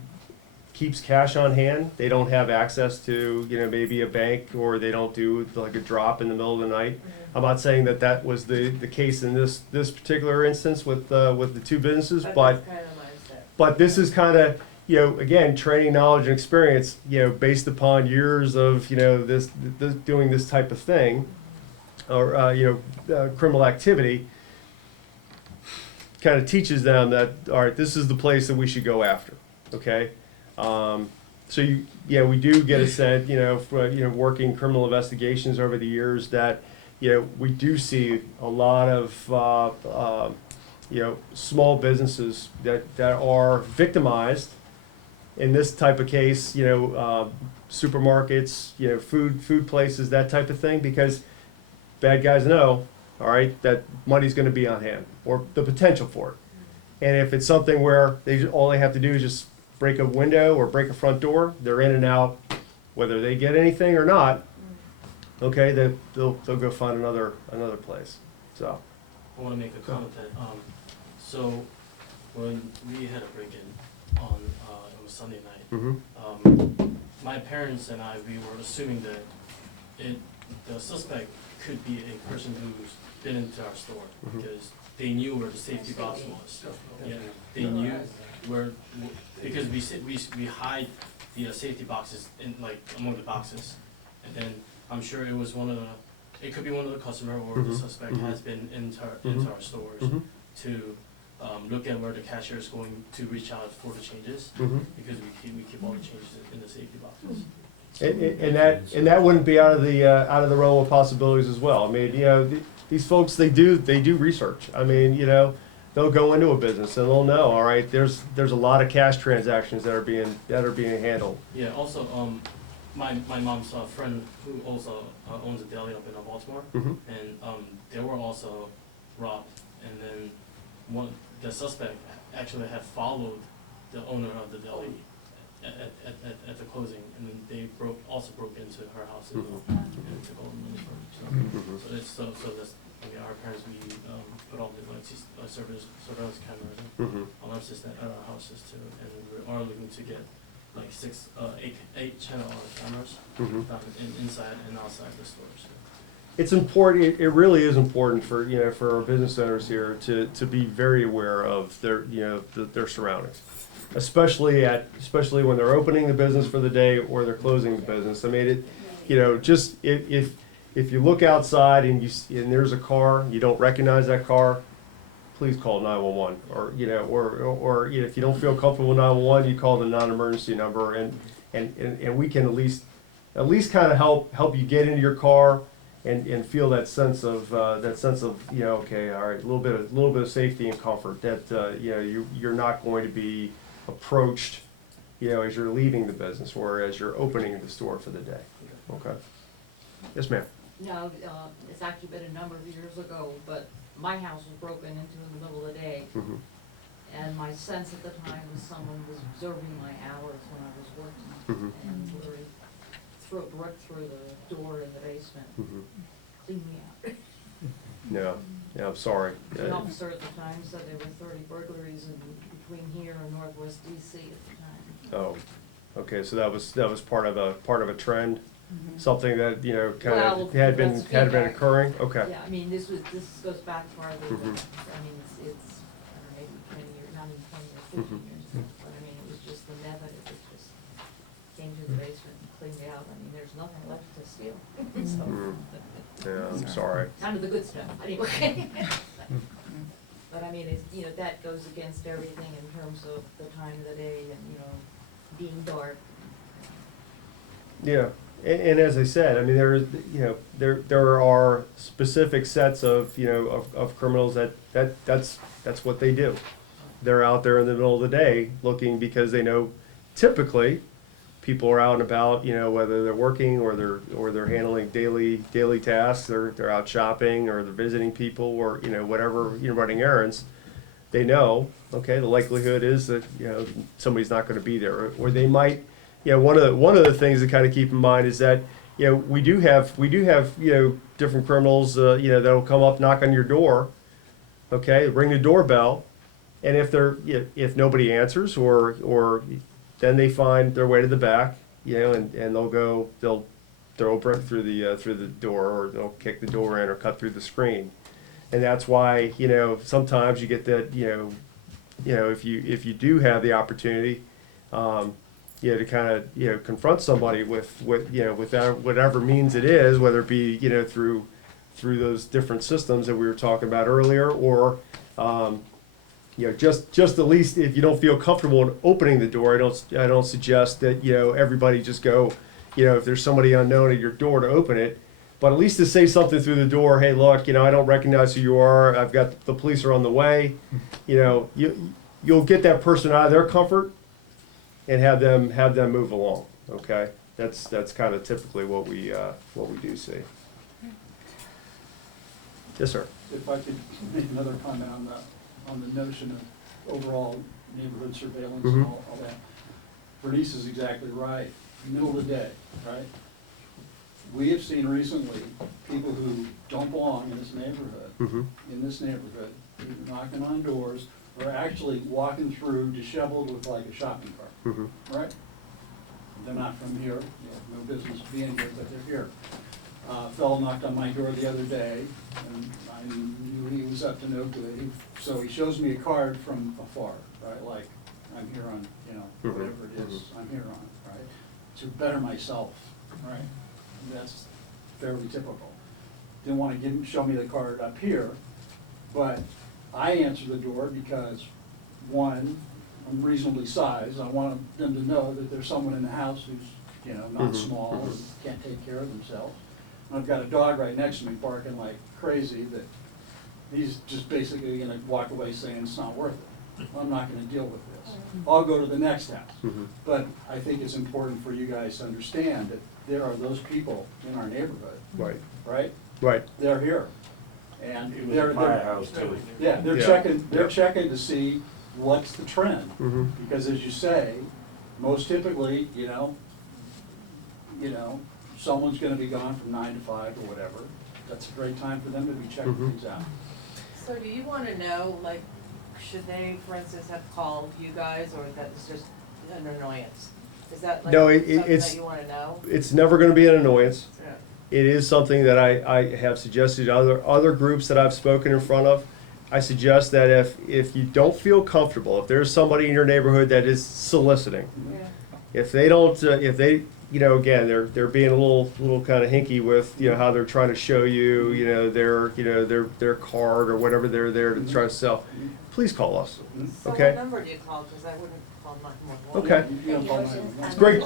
keeps cash on hand. They don't have access to, you know, maybe a bank, or they don't do like a drop in the middle of the night. I'm not saying that was the case in this particular instance with the two businesses, but That's kind of my step. but this is kind of, you know, again, training, knowledge, and experience, you know, based upon years of, you know, this doing this type of thing, or you know, criminal activity. Kind of teaches them that, all right, this is the place that we should go after. Okay, so we do get a sense, you know, for, you know, working criminal investigations over the years, that, you know, we do see a lot of you know, small businesses that are victimized, in this type of case, supermarkets, food places, that type of thing, because bad guys know, all right, that money's going to be on hand, or the potential for it. And if it's something where all they have to do is just break a window or break a front door, they're in and out, whether they get anything or not. Okay, they'll go find another place. So. I want to make a comment that, so when we had a break-in on a Sunday night, my parents and I, we were assuming that the suspect could be a person who's been into our store because they knew where the safety box was. Yeah, they knew where, because we hide the safety boxes in among the boxes, and then I'm sure it was it could be one of the customer or the suspect has been into our stores to look at where the cashier is going to reach out for the changes because we keep all the changes in the safety boxes. And that wouldn't be out of the realm of possibilities as well. I mean, these folks they do research. I mean, they'll go into a business and they'll know. All right, there's a lot of cash transactions that are being handled. Yeah. Also, my mom's friend who also owns a deli up in Baltimore, and they were also robbed. And then the suspect actually had followed the owner of the deli at the closing, and then they also broke into her house and took all the money from her. So that's our parents, we put all the surveillance cameras on our system at our houses too, and we are looking to get eight channel cameras inside and outside the stores. It's important. It really is important for for our business owners here to be very aware of their surroundings, especially when they're opening the business for the day or they're closing the business. I mean, just if you look outside and there's a car, you don't recognize that car, please call 911. Or if you don't feel comfortable with 911, you call the non-emergency number, and we can at least kind of help you get into your car and feel that sense of okay, all right, a little bit of safety and comfort that you're not going to be approached as you're leaving the business or as you're opening the store for the day. Okay. Yes, ma'am. No, it's actually been a number of years ago, but my house was broken into in the middle of the day. And my sense at the time was someone was observing my hours when I was working and literally broke through the door in the basement, cleaned me out. Yeah, I'm sorry. The officer at the time said there were 30 burglaries between here and Northwest DC at the time. Oh, okay. So that was part of a trend, something that kind Well, of had been feedback. occurring. Okay. Yeah, I mean, this goes back farther than, I mean, it's, I don't know, maybe 20 years, not even 20 or 15 years ago, but I mean, it was just the method, it just came to the basement and cleaned out. I mean, there's nothing left to steal. So, Yeah, I'm sorry. none of the good stuff, anyway. But I mean, it's, that goes against everything in terms of the time of the day and, being dark. Yeah, and as I said, I mean, there are specific sets of of criminals that's what they do. They're out there in the middle of the day looking because they know typically people are out and about. Whether they're working or they're handling daily tasks, they're out shopping or they're visiting people or whatever, running errands. They know, okay, the likelihood is that somebody's not going to be there, or they might. One of the things to kind of keep in mind is that we do have different criminals that'll come up, knock on your door, okay, ring the doorbell, and if nobody answers or then they find their way to the back, and they'll throw a brick through the door, or they'll kick the door in or cut through the screen. And that's why sometimes you get that if you do have the opportunity to kind of confront somebody with whatever means it is, whether it be through those different systems that we were talking about earlier, or just at least if you don't feel comfortable in opening the door, I don't suggest that everybody just go if there's somebody unknown at your door to open it. But at least to say something through the door, hey, look, I don't recognize who you are. I've got the police are on the way. You'll get that person out of their comfort, and have them move along, okay? That's kind of typically what we do see. Yes, sir. If I could make another comment on the notion of overall neighborhood surveillance and all that. Bernice is exactly right, middle of the day, right? We have seen recently people who don't belong in this neighborhood, knocking on doors, or actually walking through disheveled with like a shopping cart, right? They're not from here, they have no business being here, but they're here. A fellow knocked on my door the other day, and I knew he was up to no good. So he shows me a card from afar, right? Like, I'm here on, whatever it is, I'm here on, right? To better myself, right? That's fairly typical. Didn't want to show me the card up here, but I answer the door because, one, I'm reasonably sized. I want them to know that there's someone in the house who's, not small and can't take care of themselves. I've got a dog right next to me barking like crazy that he's just basically gonna walk away saying it's not worth it. I'm not gonna deal with this. I'll go to the next house. But I think it's important for you guys to understand that there are those people in our neighborhood. Right. Right? They're here. And they're yeah, they're Yeah. checking to see what's the trend. Because as you say, most typically, someone's gonna be gone from 9 to 5 or whatever. That's a great time for them to be checking things out. So do you wanna know, like, should they, for instance, have called you guys, or that's just an annoyance? Is that like No, something it's- that you wanna know? It's never going to be an annoyance. Yeah. It is something that I have suggested to other groups that I've spoken in front of. I suggest that if you don't feel comfortable, if there's somebody in your neighborhood that is soliciting, Yeah. if they don't, again, they're being a little kind of hinky with, how they're trying to show you, their card or whatever they're there to try to sell, please call us. So Okay. what number do you call, cause I wouldn't call 911. Okay. You don't call 911. It's great.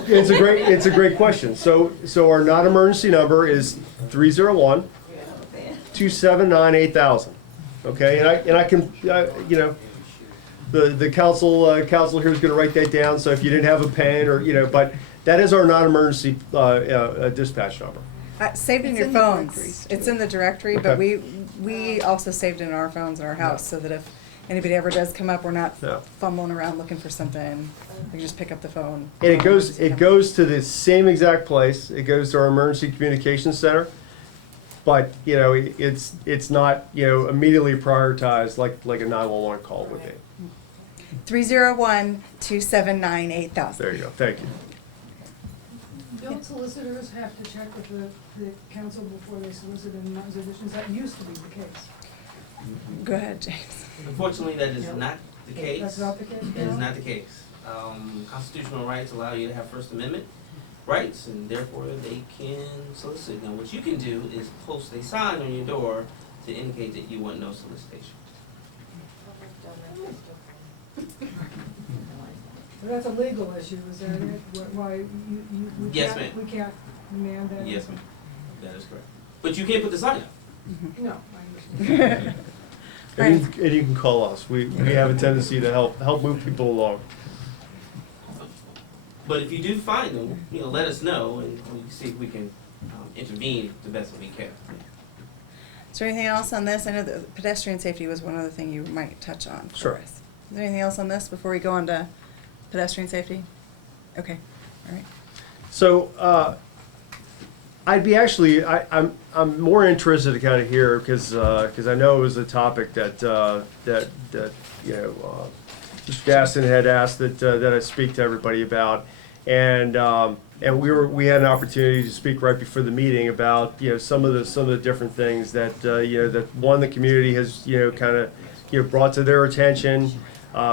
It's a great question. So our non-emergency number is 301-279-8000. Okay, and I can, the council here is going to write that down. So if you didn't have a pen or but that is our non-emergency dispatch number. Saved in It's your in the phones. directories, It's too. in the directory, but Okay. we also saved it in our phones in our house, so that if anybody ever does come up, we're not Yeah. fumbling around looking for something. We can just pick up the phone. And it goes to the same exact place. It goes to our emergency communications center. But it's not immediately prioritized like a 911 call would be. 301-279-8000. There you go. Thank you. Don't solicitors have to check with the council before they solicit in non-subdivisions? That used to be the case. Go ahead, James. Unfortunately, that is not the case. That's not the case That is now? not the case. Constitutional rights allow you to have First Amendment rights, and therefore they can solicit. Now, what you can do is post a sign on your door to indicate that you want no solicitation. But that's a legal issue, is that it? Why we Yes, can't, ma'am. we can't mandate? Yes, ma'am. That is correct. But you can't put the sign up. No, I understand. And you can call us. We have a tendency to help move people along. But if you do find them, let us know, and we can see if we can intervene the best that we can. Is there anything else on this? I know that pedestrian safety was one other thing you might touch on for Sure. us. Is there anything else on this before we go on to pedestrian safety? Okay, all right. So I'd be I'm more interested to kind of hear because I know it was a topic that Mr. Gaston had asked that I speak to everybody about, and we had an opportunity to speak right before the meeting about some of the different things that that the community has kind of brought to their attention.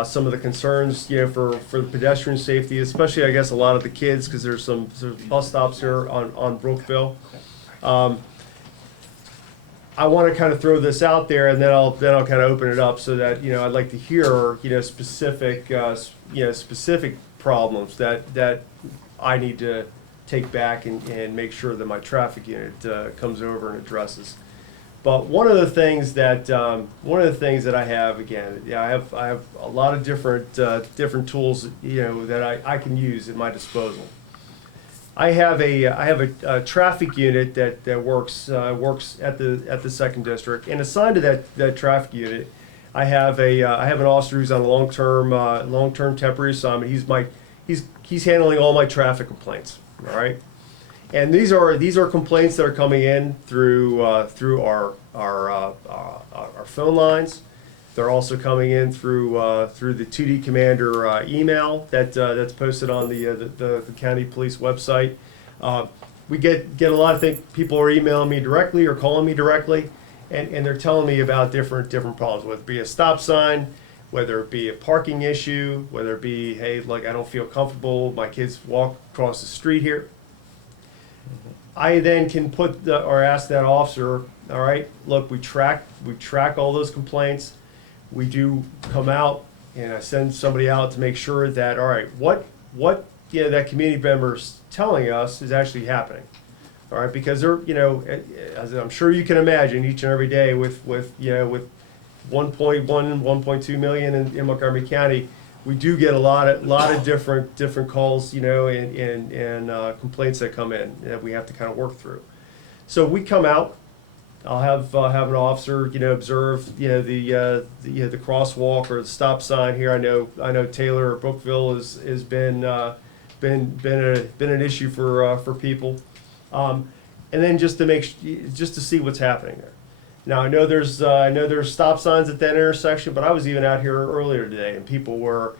Some of the concerns, for the pedestrian safety, especially I guess a lot of the kids, because there's some bus stops here on Brookville. I want to kind of throw this out there, and then I'll kind of open it up so that I'd like to hear specific specific problems that I need to take back and make sure that my traffic unit comes over and addresses. But one of the things that I have, again, yeah, I have a lot of different tools, that I can use at my disposal. I have a traffic unit that works at the second district, and assigned to that traffic unit, I have an officer who's on a long-term temporary assignment. He's handling all my traffic complaints. All right, and these are complaints that are coming in through our phone lines. They're also coming in through the 2D Commander email that's posted on the county police website. We get a lot of things. People are emailing me directly or calling me directly, and they're telling me about different problems, whether it be a stop sign, whether it be a parking issue, whether it be, hey, like, I don't feel comfortable, my kids walk across the street here. I then can or ask that officer, all right, look, we track all those complaints. We do come out, and I send somebody out to make sure that, all right, what that community member's telling us is actually happening. All right, because they're, as I'm sure you can imagine, each and every day with 1.1, 1.2 million in Montgomery County, we do get a lot of different calls, and complaints that come in that we have to kind of work through. So we come out. I'll have an officer, observe, the crosswalk or the stop sign here. I know Taylor or Brookville has been an issue for people, and then just to see what's happening there. Now I know there's stop signs at that intersection, but I was even out here earlier today, and people were,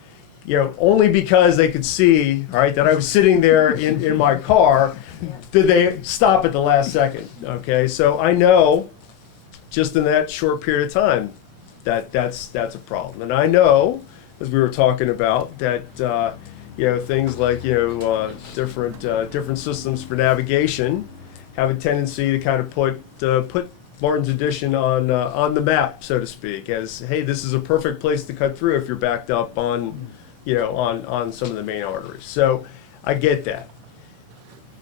only because they could see, all right, that I was sitting there in my car, did they stop at the last second. Okay, so I know, just in that short period of time, that's a problem, and I know, as we were talking about, that things like different systems for navigation have a tendency to kind of put Martin's Addition on the map, so to speak, as, hey, this is a perfect place to cut through if you're backed up on some of the main arteries. So I get that.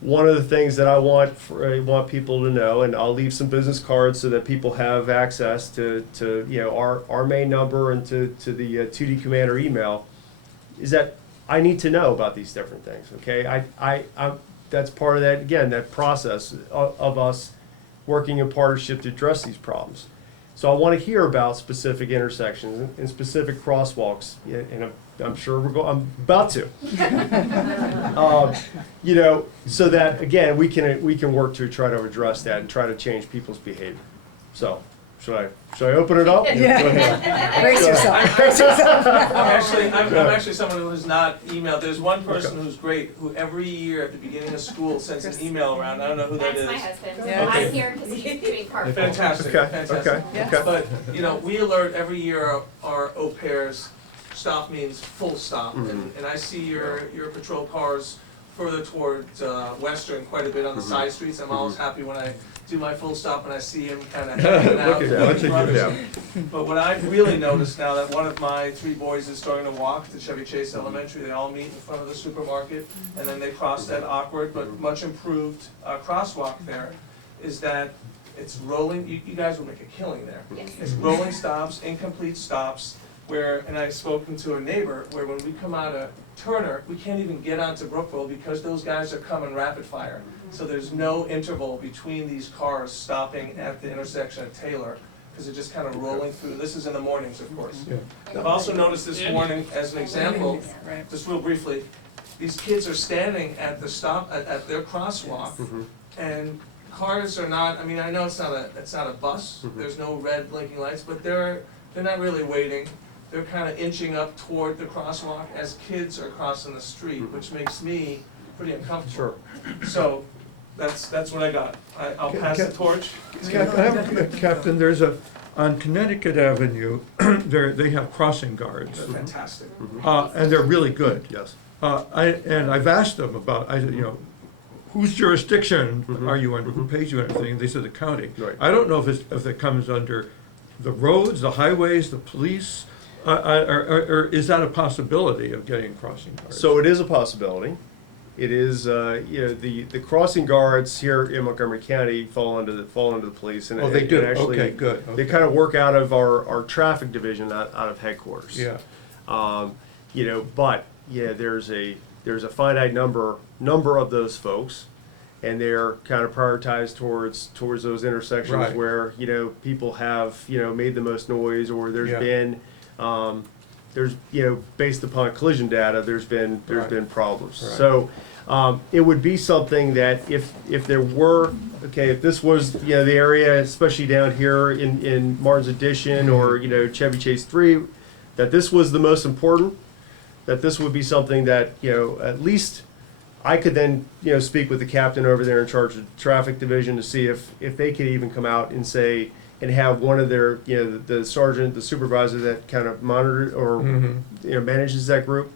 One of the things that I want people to know, and I'll leave some business cards so that people have access to our main number and to the 2D Commander email, is that I need to know about these different things. Okay, I that's part of that, again, that process of us working in partnership to address these problems. So I want to hear about specific intersections and specific crosswalks, and I'm sure I'm about to. So that, again, we can work to try to address that and try to change people's behavior. So should I open it up? Yeah. Go ahead. Brace yourself. Brace yourself. I'm actually someone who has not emailed. There's one person who's great, who every year at the beginning of school sends an email around. I don't know who that That's is. my husband. Yeah. Okay. I'm here because he's doing carpool. Fantastic, Okay, fantastic. okay, Yeah. okay. But, we alert every year our au pairs, stop means full stop. Mhm. And I see your patrol cars further towards Western quite a bit on the side streets. I'm always happy when I do my full stop and I see him kind of hanging out. Look at that, with his look at brothers. But what I've really noticed now that one of my 3 boys is starting to walk to Chevy Chase Elementary, they all meet in front of the supermarket, and then they cross that awkward but much improved crosswalk there, is that it's rolling, you guys will make a killing there. Yes. It's rolling stops, incomplete stops, and I've spoken to a neighbor, where when we come out of Turner, we can't even get onto Brookville because those guys are coming rapid fire. So there's no interval between these cars stopping at the intersection of Taylor, because they're just kind of rolling through. This is in the mornings, of course. Yeah. I've also noticed this morning, as an example, Right. just real briefly, these kids are standing at the stop, at their crosswalk, and cars are not, I know it's not a bus, there's no red blinking lights, but they're not really waiting. They're kind of inching up toward the crosswalk as kids are crossing the street, which makes me pretty uncomfortable. Sure. So, that's what I got. I'll pass the torch. Captain, there's on Connecticut Avenue, they have crossing guards, They're fantastic. and they're really good. Yes. And I've asked them about, whose jurisdiction are you under, who pays you and everything, and they said the county. Right. I don't know if it comes under the roads, the highways, the police, or is that a possibility of getting crossing guards? So it is a possibility. It is, the crossing guards here in Montgomery County fall under the police. And Oh, they do, and actually, okay, good. They okay. kind of work out of our traffic division out of headquarters. Yeah, But there's a finite number of those folks, and they're kind of prioritized towards those intersections Right. where people have made the most noise, or there's Yeah. been based upon collision data, there's been problems. Right. So it would be something that if there were if this was the area, especially down here in Martin's Addition or Chevy Chase 3, that this was the most important, that this would be something that at least I could then speak with the captain over there in charge of the traffic division to see if they could even come out and say and have one of their the sergeant, the supervisor that kind of monitors or manages that group.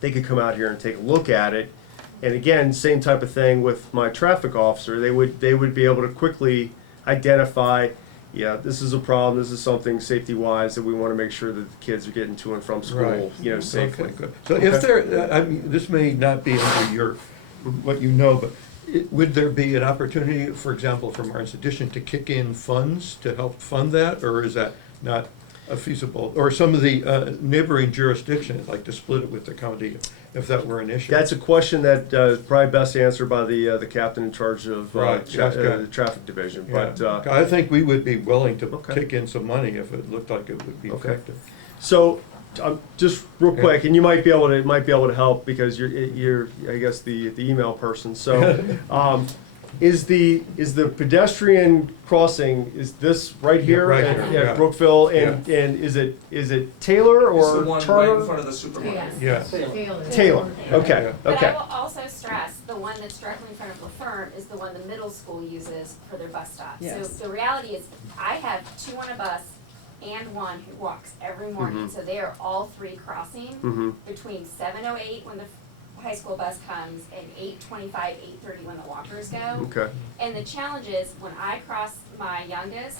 They could come out here and take a look at it. And again, same type of thing with my traffic officer. They would be able to quickly identify, this is a problem. This is something safety-wise that we want to make sure that the kids are getting to and from school, Right. safely. Okay, good. So if there, I mean, this may not be under what you know, but would there be an opportunity, for example, for Martin's Addition to kick in funds to help fund that, or is that not feasible? Or some of the neighboring jurisdictions, like to split it with the county, if that were an issue? That's a question that is probably best answered by the captain in charge of Right, that's good. the traffic division. Yeah. But I think we would be willing to Okay. kick in some money if it looked like it would be Okay. effective. so just real quick, and you might be able to help because you're I guess the email person. So is the pedestrian crossing, is this right here right at, here, at yeah. Brookville, and is it Taylor It's or the one Turner? right in front of the supermarket. Yeah. Taylor. Okay. Yeah. But I Okay. will also stress, the one that's directly in front of LaFern is the one the middle school uses for their bus stop. Yes. So the reality is, I have 2 on a bus and 1 who walks every morning, so they are all 3 crossing Mm-hmm. between 7:08 when the high school bus comes and 8:25, 8:30 when the walkers go. Okay. And the challenge is, when I cross my youngest,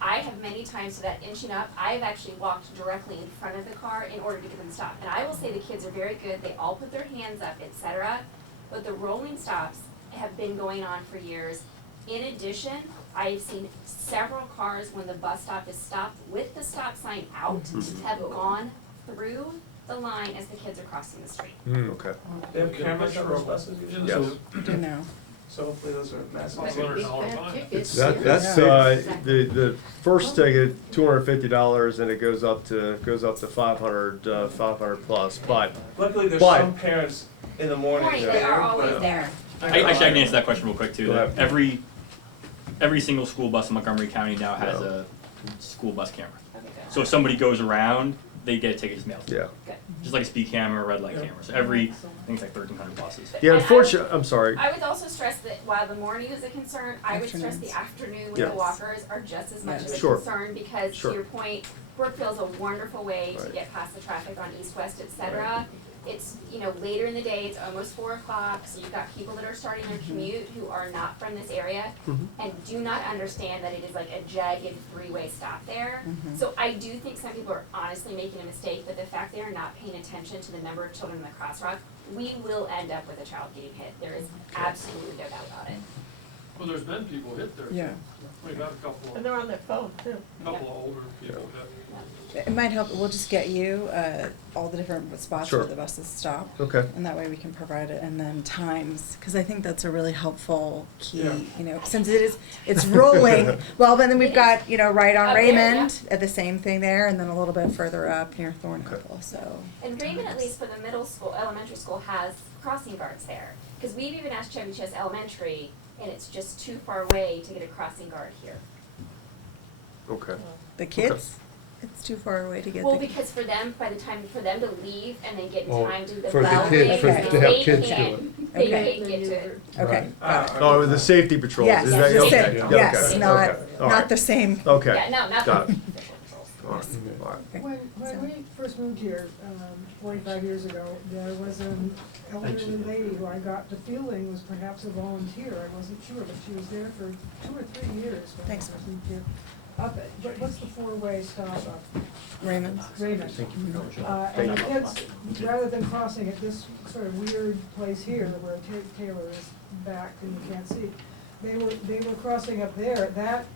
I have many times to that inching up, I've actually walked directly in front of the car in order to get them to stop. And I will say the kids are very good, they all put their hands up, etc. But the rolling stops have been going on for years. In addition, I've seen several cars when the bus stop is stopped with the stop sign out have gone through the line as the kids are crossing the street. Okay. They have cameras on those buses usually? Yes. Do know. So hopefully those are massive. $100 fine. That's The first ticket $250 and it goes up to 500 plus. But Luckily, there's But- some parents in the morning Morning, there. they are always but- there. Actually, I can answer that question real quick too. Go ahead. Every single school bus in Montgomery County now has Yeah. a school bus camera. Okay, good. So if somebody goes around, they get tickets mailed. yeah. Just like a speed camera or red light camera. So I think it's like 1,300 buses. Yeah, I- unfortunately, I'm sorry. I would also stress that while the morning is a concern, I would stress the Afternoons. afternoon with Yeah. the walkers are just as much of a Sure. concern, because Sure. to your point, Brookville's a wonderful way to Right. get past the traffic on east-west, et cetera. It's, later in the day, it's almost 4 o'clock, so you've got people that are starting their commute who are not from this area and do not understand that it is like a jagged 3-way stop there. So I do think some people are honestly making a mistake, but the fact they are not paying attention to the number of children in the crosswalk, we will end up with a child getting hit. There is absolutely no doubt about it. Well, there's been people hit there. Yeah. We've had a couple And they're on their phone too. of older people hit. It might help, we'll just get you all the different spots Sure. where the buses stop. Okay. And that way we can provide it, and then times, because I think that's a really helpful key, since it's rolling. Well, but then we've got, right on Up there, Raymond, at the same thing there, and then a little bit further up near Thornapple, so. And Raymond, at least for the middle school, elementary school, has crossing guards there. Because we've even asked Chevy Chase Elementary, and it's just too far away to get a crossing guard here. Okay. The kids, it's too far away to get Well, the. because for them, by the time, for them to leave and then get in Oh, time to do the for the bell kids, ring, to have they kids do can't, they Okay. can't get to it. Okay, got it. Oh, the safety patrols. Yes, Is that, yes, okay. yes, Okay. yes, Okay. not, All not right. the same. Okay. Yeah, no, not Got the it. official patrols. All right. All right. When we first moved here, 45 years ago, there was an elderly lady who I got the feeling was perhaps a volunteer. I wasn't sure, but she was there for 2 or 3 years when I Thanks. first moved here. up at, what's the four-way stop up? Raymond's. Raymond. And the kids, rather than crossing at this sort of weird place here where Taylor is backed and you can't see, they were crossing up there at that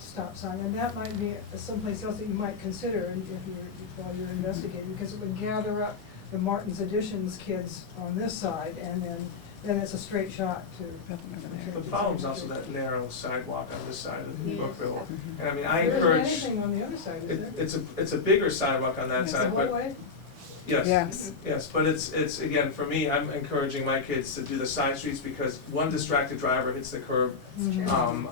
stop sign, and that might be someplace else that you might consider while you're investigating, because it would gather up the Martin's Additions kids on this side, and then it's a straight shot to. The problem's also that narrow sidewalk on this side of Yes. Brookville. And I mean, I There encourage, isn't anything on the other side, is there? it's a bigger sidewalk on that It's side, a but one-way? yes, yes, but it's, again, for me, I'm encouraging my kids to do the side streets because one distracted driver hits the curb, Mhm.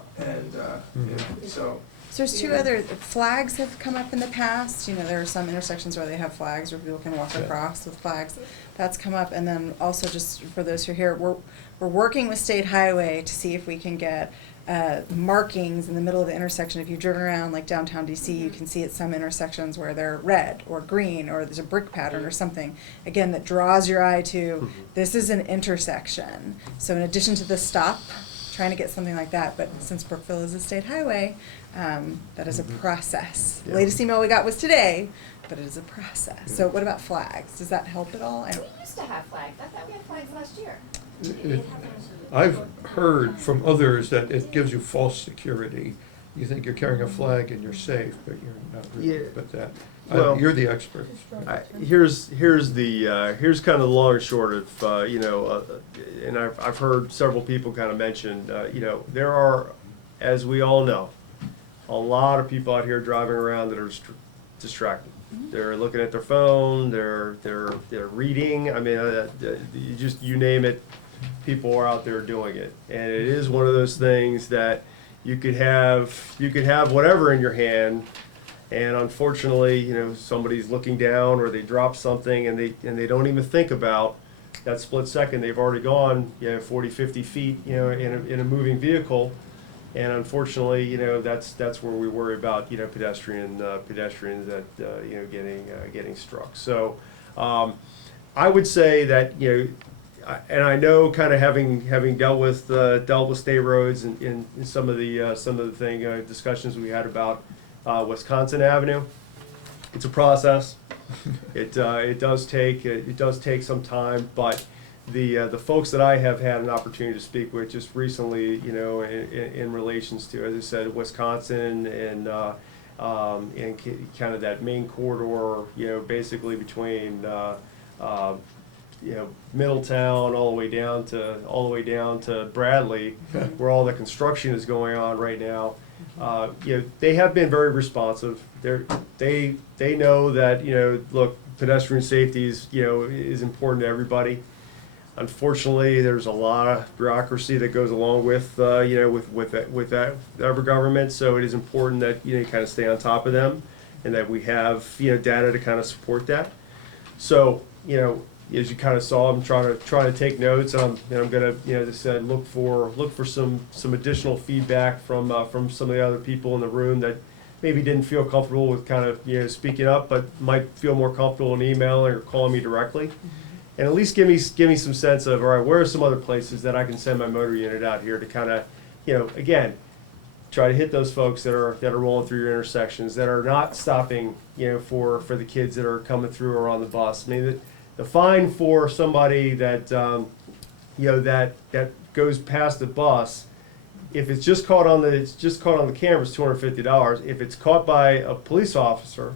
so. So there's two other flags have come up in the past. You know, there are some intersections where they have flags where people can walk Yeah. across with flags. That's come up, and then also just for those who are here, we're working with State Highway to see if we can get markings in the middle of the intersection. If you've driven around like downtown DC, you can see at some intersections where they're red or green or there's a brick pattern or something, again, that draws your eye to this is an intersection. So in addition to the stop, trying to get something like that, but since Brookville is a state highway, that is a process. Yeah. Latest email we got was today, but it is a process. So what about flags? Does that help at all? We used to have flags, I thought we had flags last year. I've heard from others that it gives you false security. You think you're carrying a flag and you're safe, but you're not really. Yeah. But that, Well- you're the expert. Here's kind of the long and short of and I've heard several people kind of mention there are, as we all know, a lot of people out here driving around that are distracted. They're looking at their phone. They're reading. I mean, you name it. People are out there doing it, and it is one of those things that you could have whatever in your hand. And unfortunately, somebody's looking down or they drop something and they don't even think about that split second. They've already gone 40, 50 feet in a moving vehicle. And unfortunately, that's where we worry about pedestrians that getting struck. So I would say that and I know, kind of having dealt with state roads and in some of the discussions we had about Wisconsin Avenue. It's a process. It does take some time, but the folks that I have had an opportunity to speak with just recently, in relations to, as I said, Wisconsin and kind of that main corridor, basically between Middletown all the way down to Bradley, where all the construction is going on right now. They have been very responsive. They know that look, pedestrian safety is important to everybody. Unfortunately, there's a lot of bureaucracy that goes along with that every government. So it is important that you kind of stay on top of them, and that we have data to kind of support that. So as you kind of saw, I'm trying to take notes, and I'm gonna as I said, look for some additional feedback from some of the other people in the room that maybe didn't feel comfortable with kind of speaking up, but might feel more comfortable in emailing or calling me directly, and at least give me some sense of, all right, where are some other places that I can send my motor unit out here to kind of again try to hit those folks that are rolling through your intersections, that are not stopping for the kids that are coming through or on the bus. I mean, the fine for somebody that that goes past the bus, if it's just caught on the camera, it's $250. If it's caught by a police officer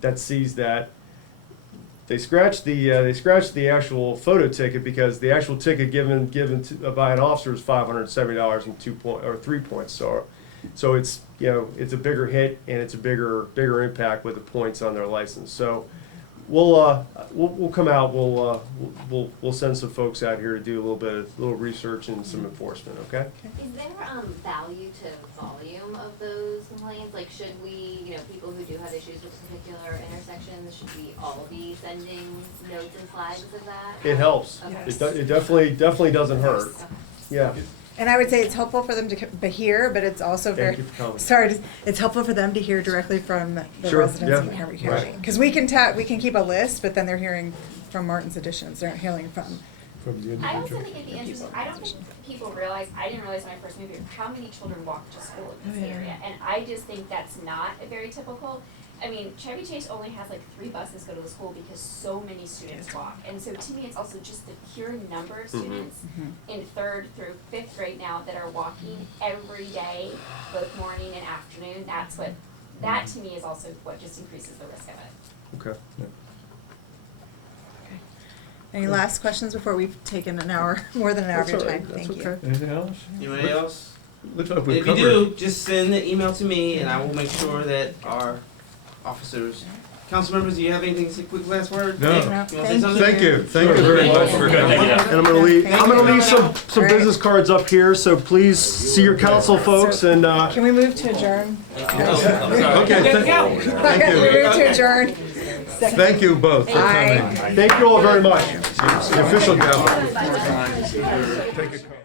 that sees that, they scratch the actual photo ticket, because the actual ticket given by an officer is $570 and 3 points. So it's it's a bigger hit, and it's a bigger impact with the points on their license. So we'll come out. We'll send some folks out here to do a little research and some enforcement. Okay. Is there value to volume of those complaints? Like, should we, people who do have issues with particular intersections, should we all be sending notes and flags of that? It helps. Okay. It definitely doesn't hurt. Okay. Yeah. And I would say it's helpful for them to hear, but it's also Thank you for coming. sorry. It's helpful for them to hear directly from the Sure, residents yeah. in Montgomery County. Right. Because we can keep a list, but then they're hearing from Martin's Additions. They're not hearing from the I also individual. think it'd be interesting, I don't think people realize, I didn't realize when I first moved here, how many children walk to school in this Oh, yeah. area. And I just think that's not a very typical, I mean, Chevy Chase only has like 3 buses go to the school because so many students walk. And so to me, it's also just the pure number of students in 3rd through 5th grade now that are walking every day, both morning and afternoon. That to me is also what just increases the risk of it. Okay. Any last questions before we've taken an hour, more than an hour of your That's all time? right, that's Thank you. okay. Anything else? Anybody else? Looks like we've If you covered. do, just send an email to me and I will make sure that our officers, council members, do you have anything, to say quick last word? No. Nick, you wanna say Thank something? Thank you very much for We're good, thank coming. you. And I'm gonna leave, Thank I'm gonna you. leave some All right. business cards up here, so please see your council folks and, Can we move to adjourn? Okay, thank We move to adjourn. thank you both for Aye. coming. thank you all very much. The official gavel. Take a card.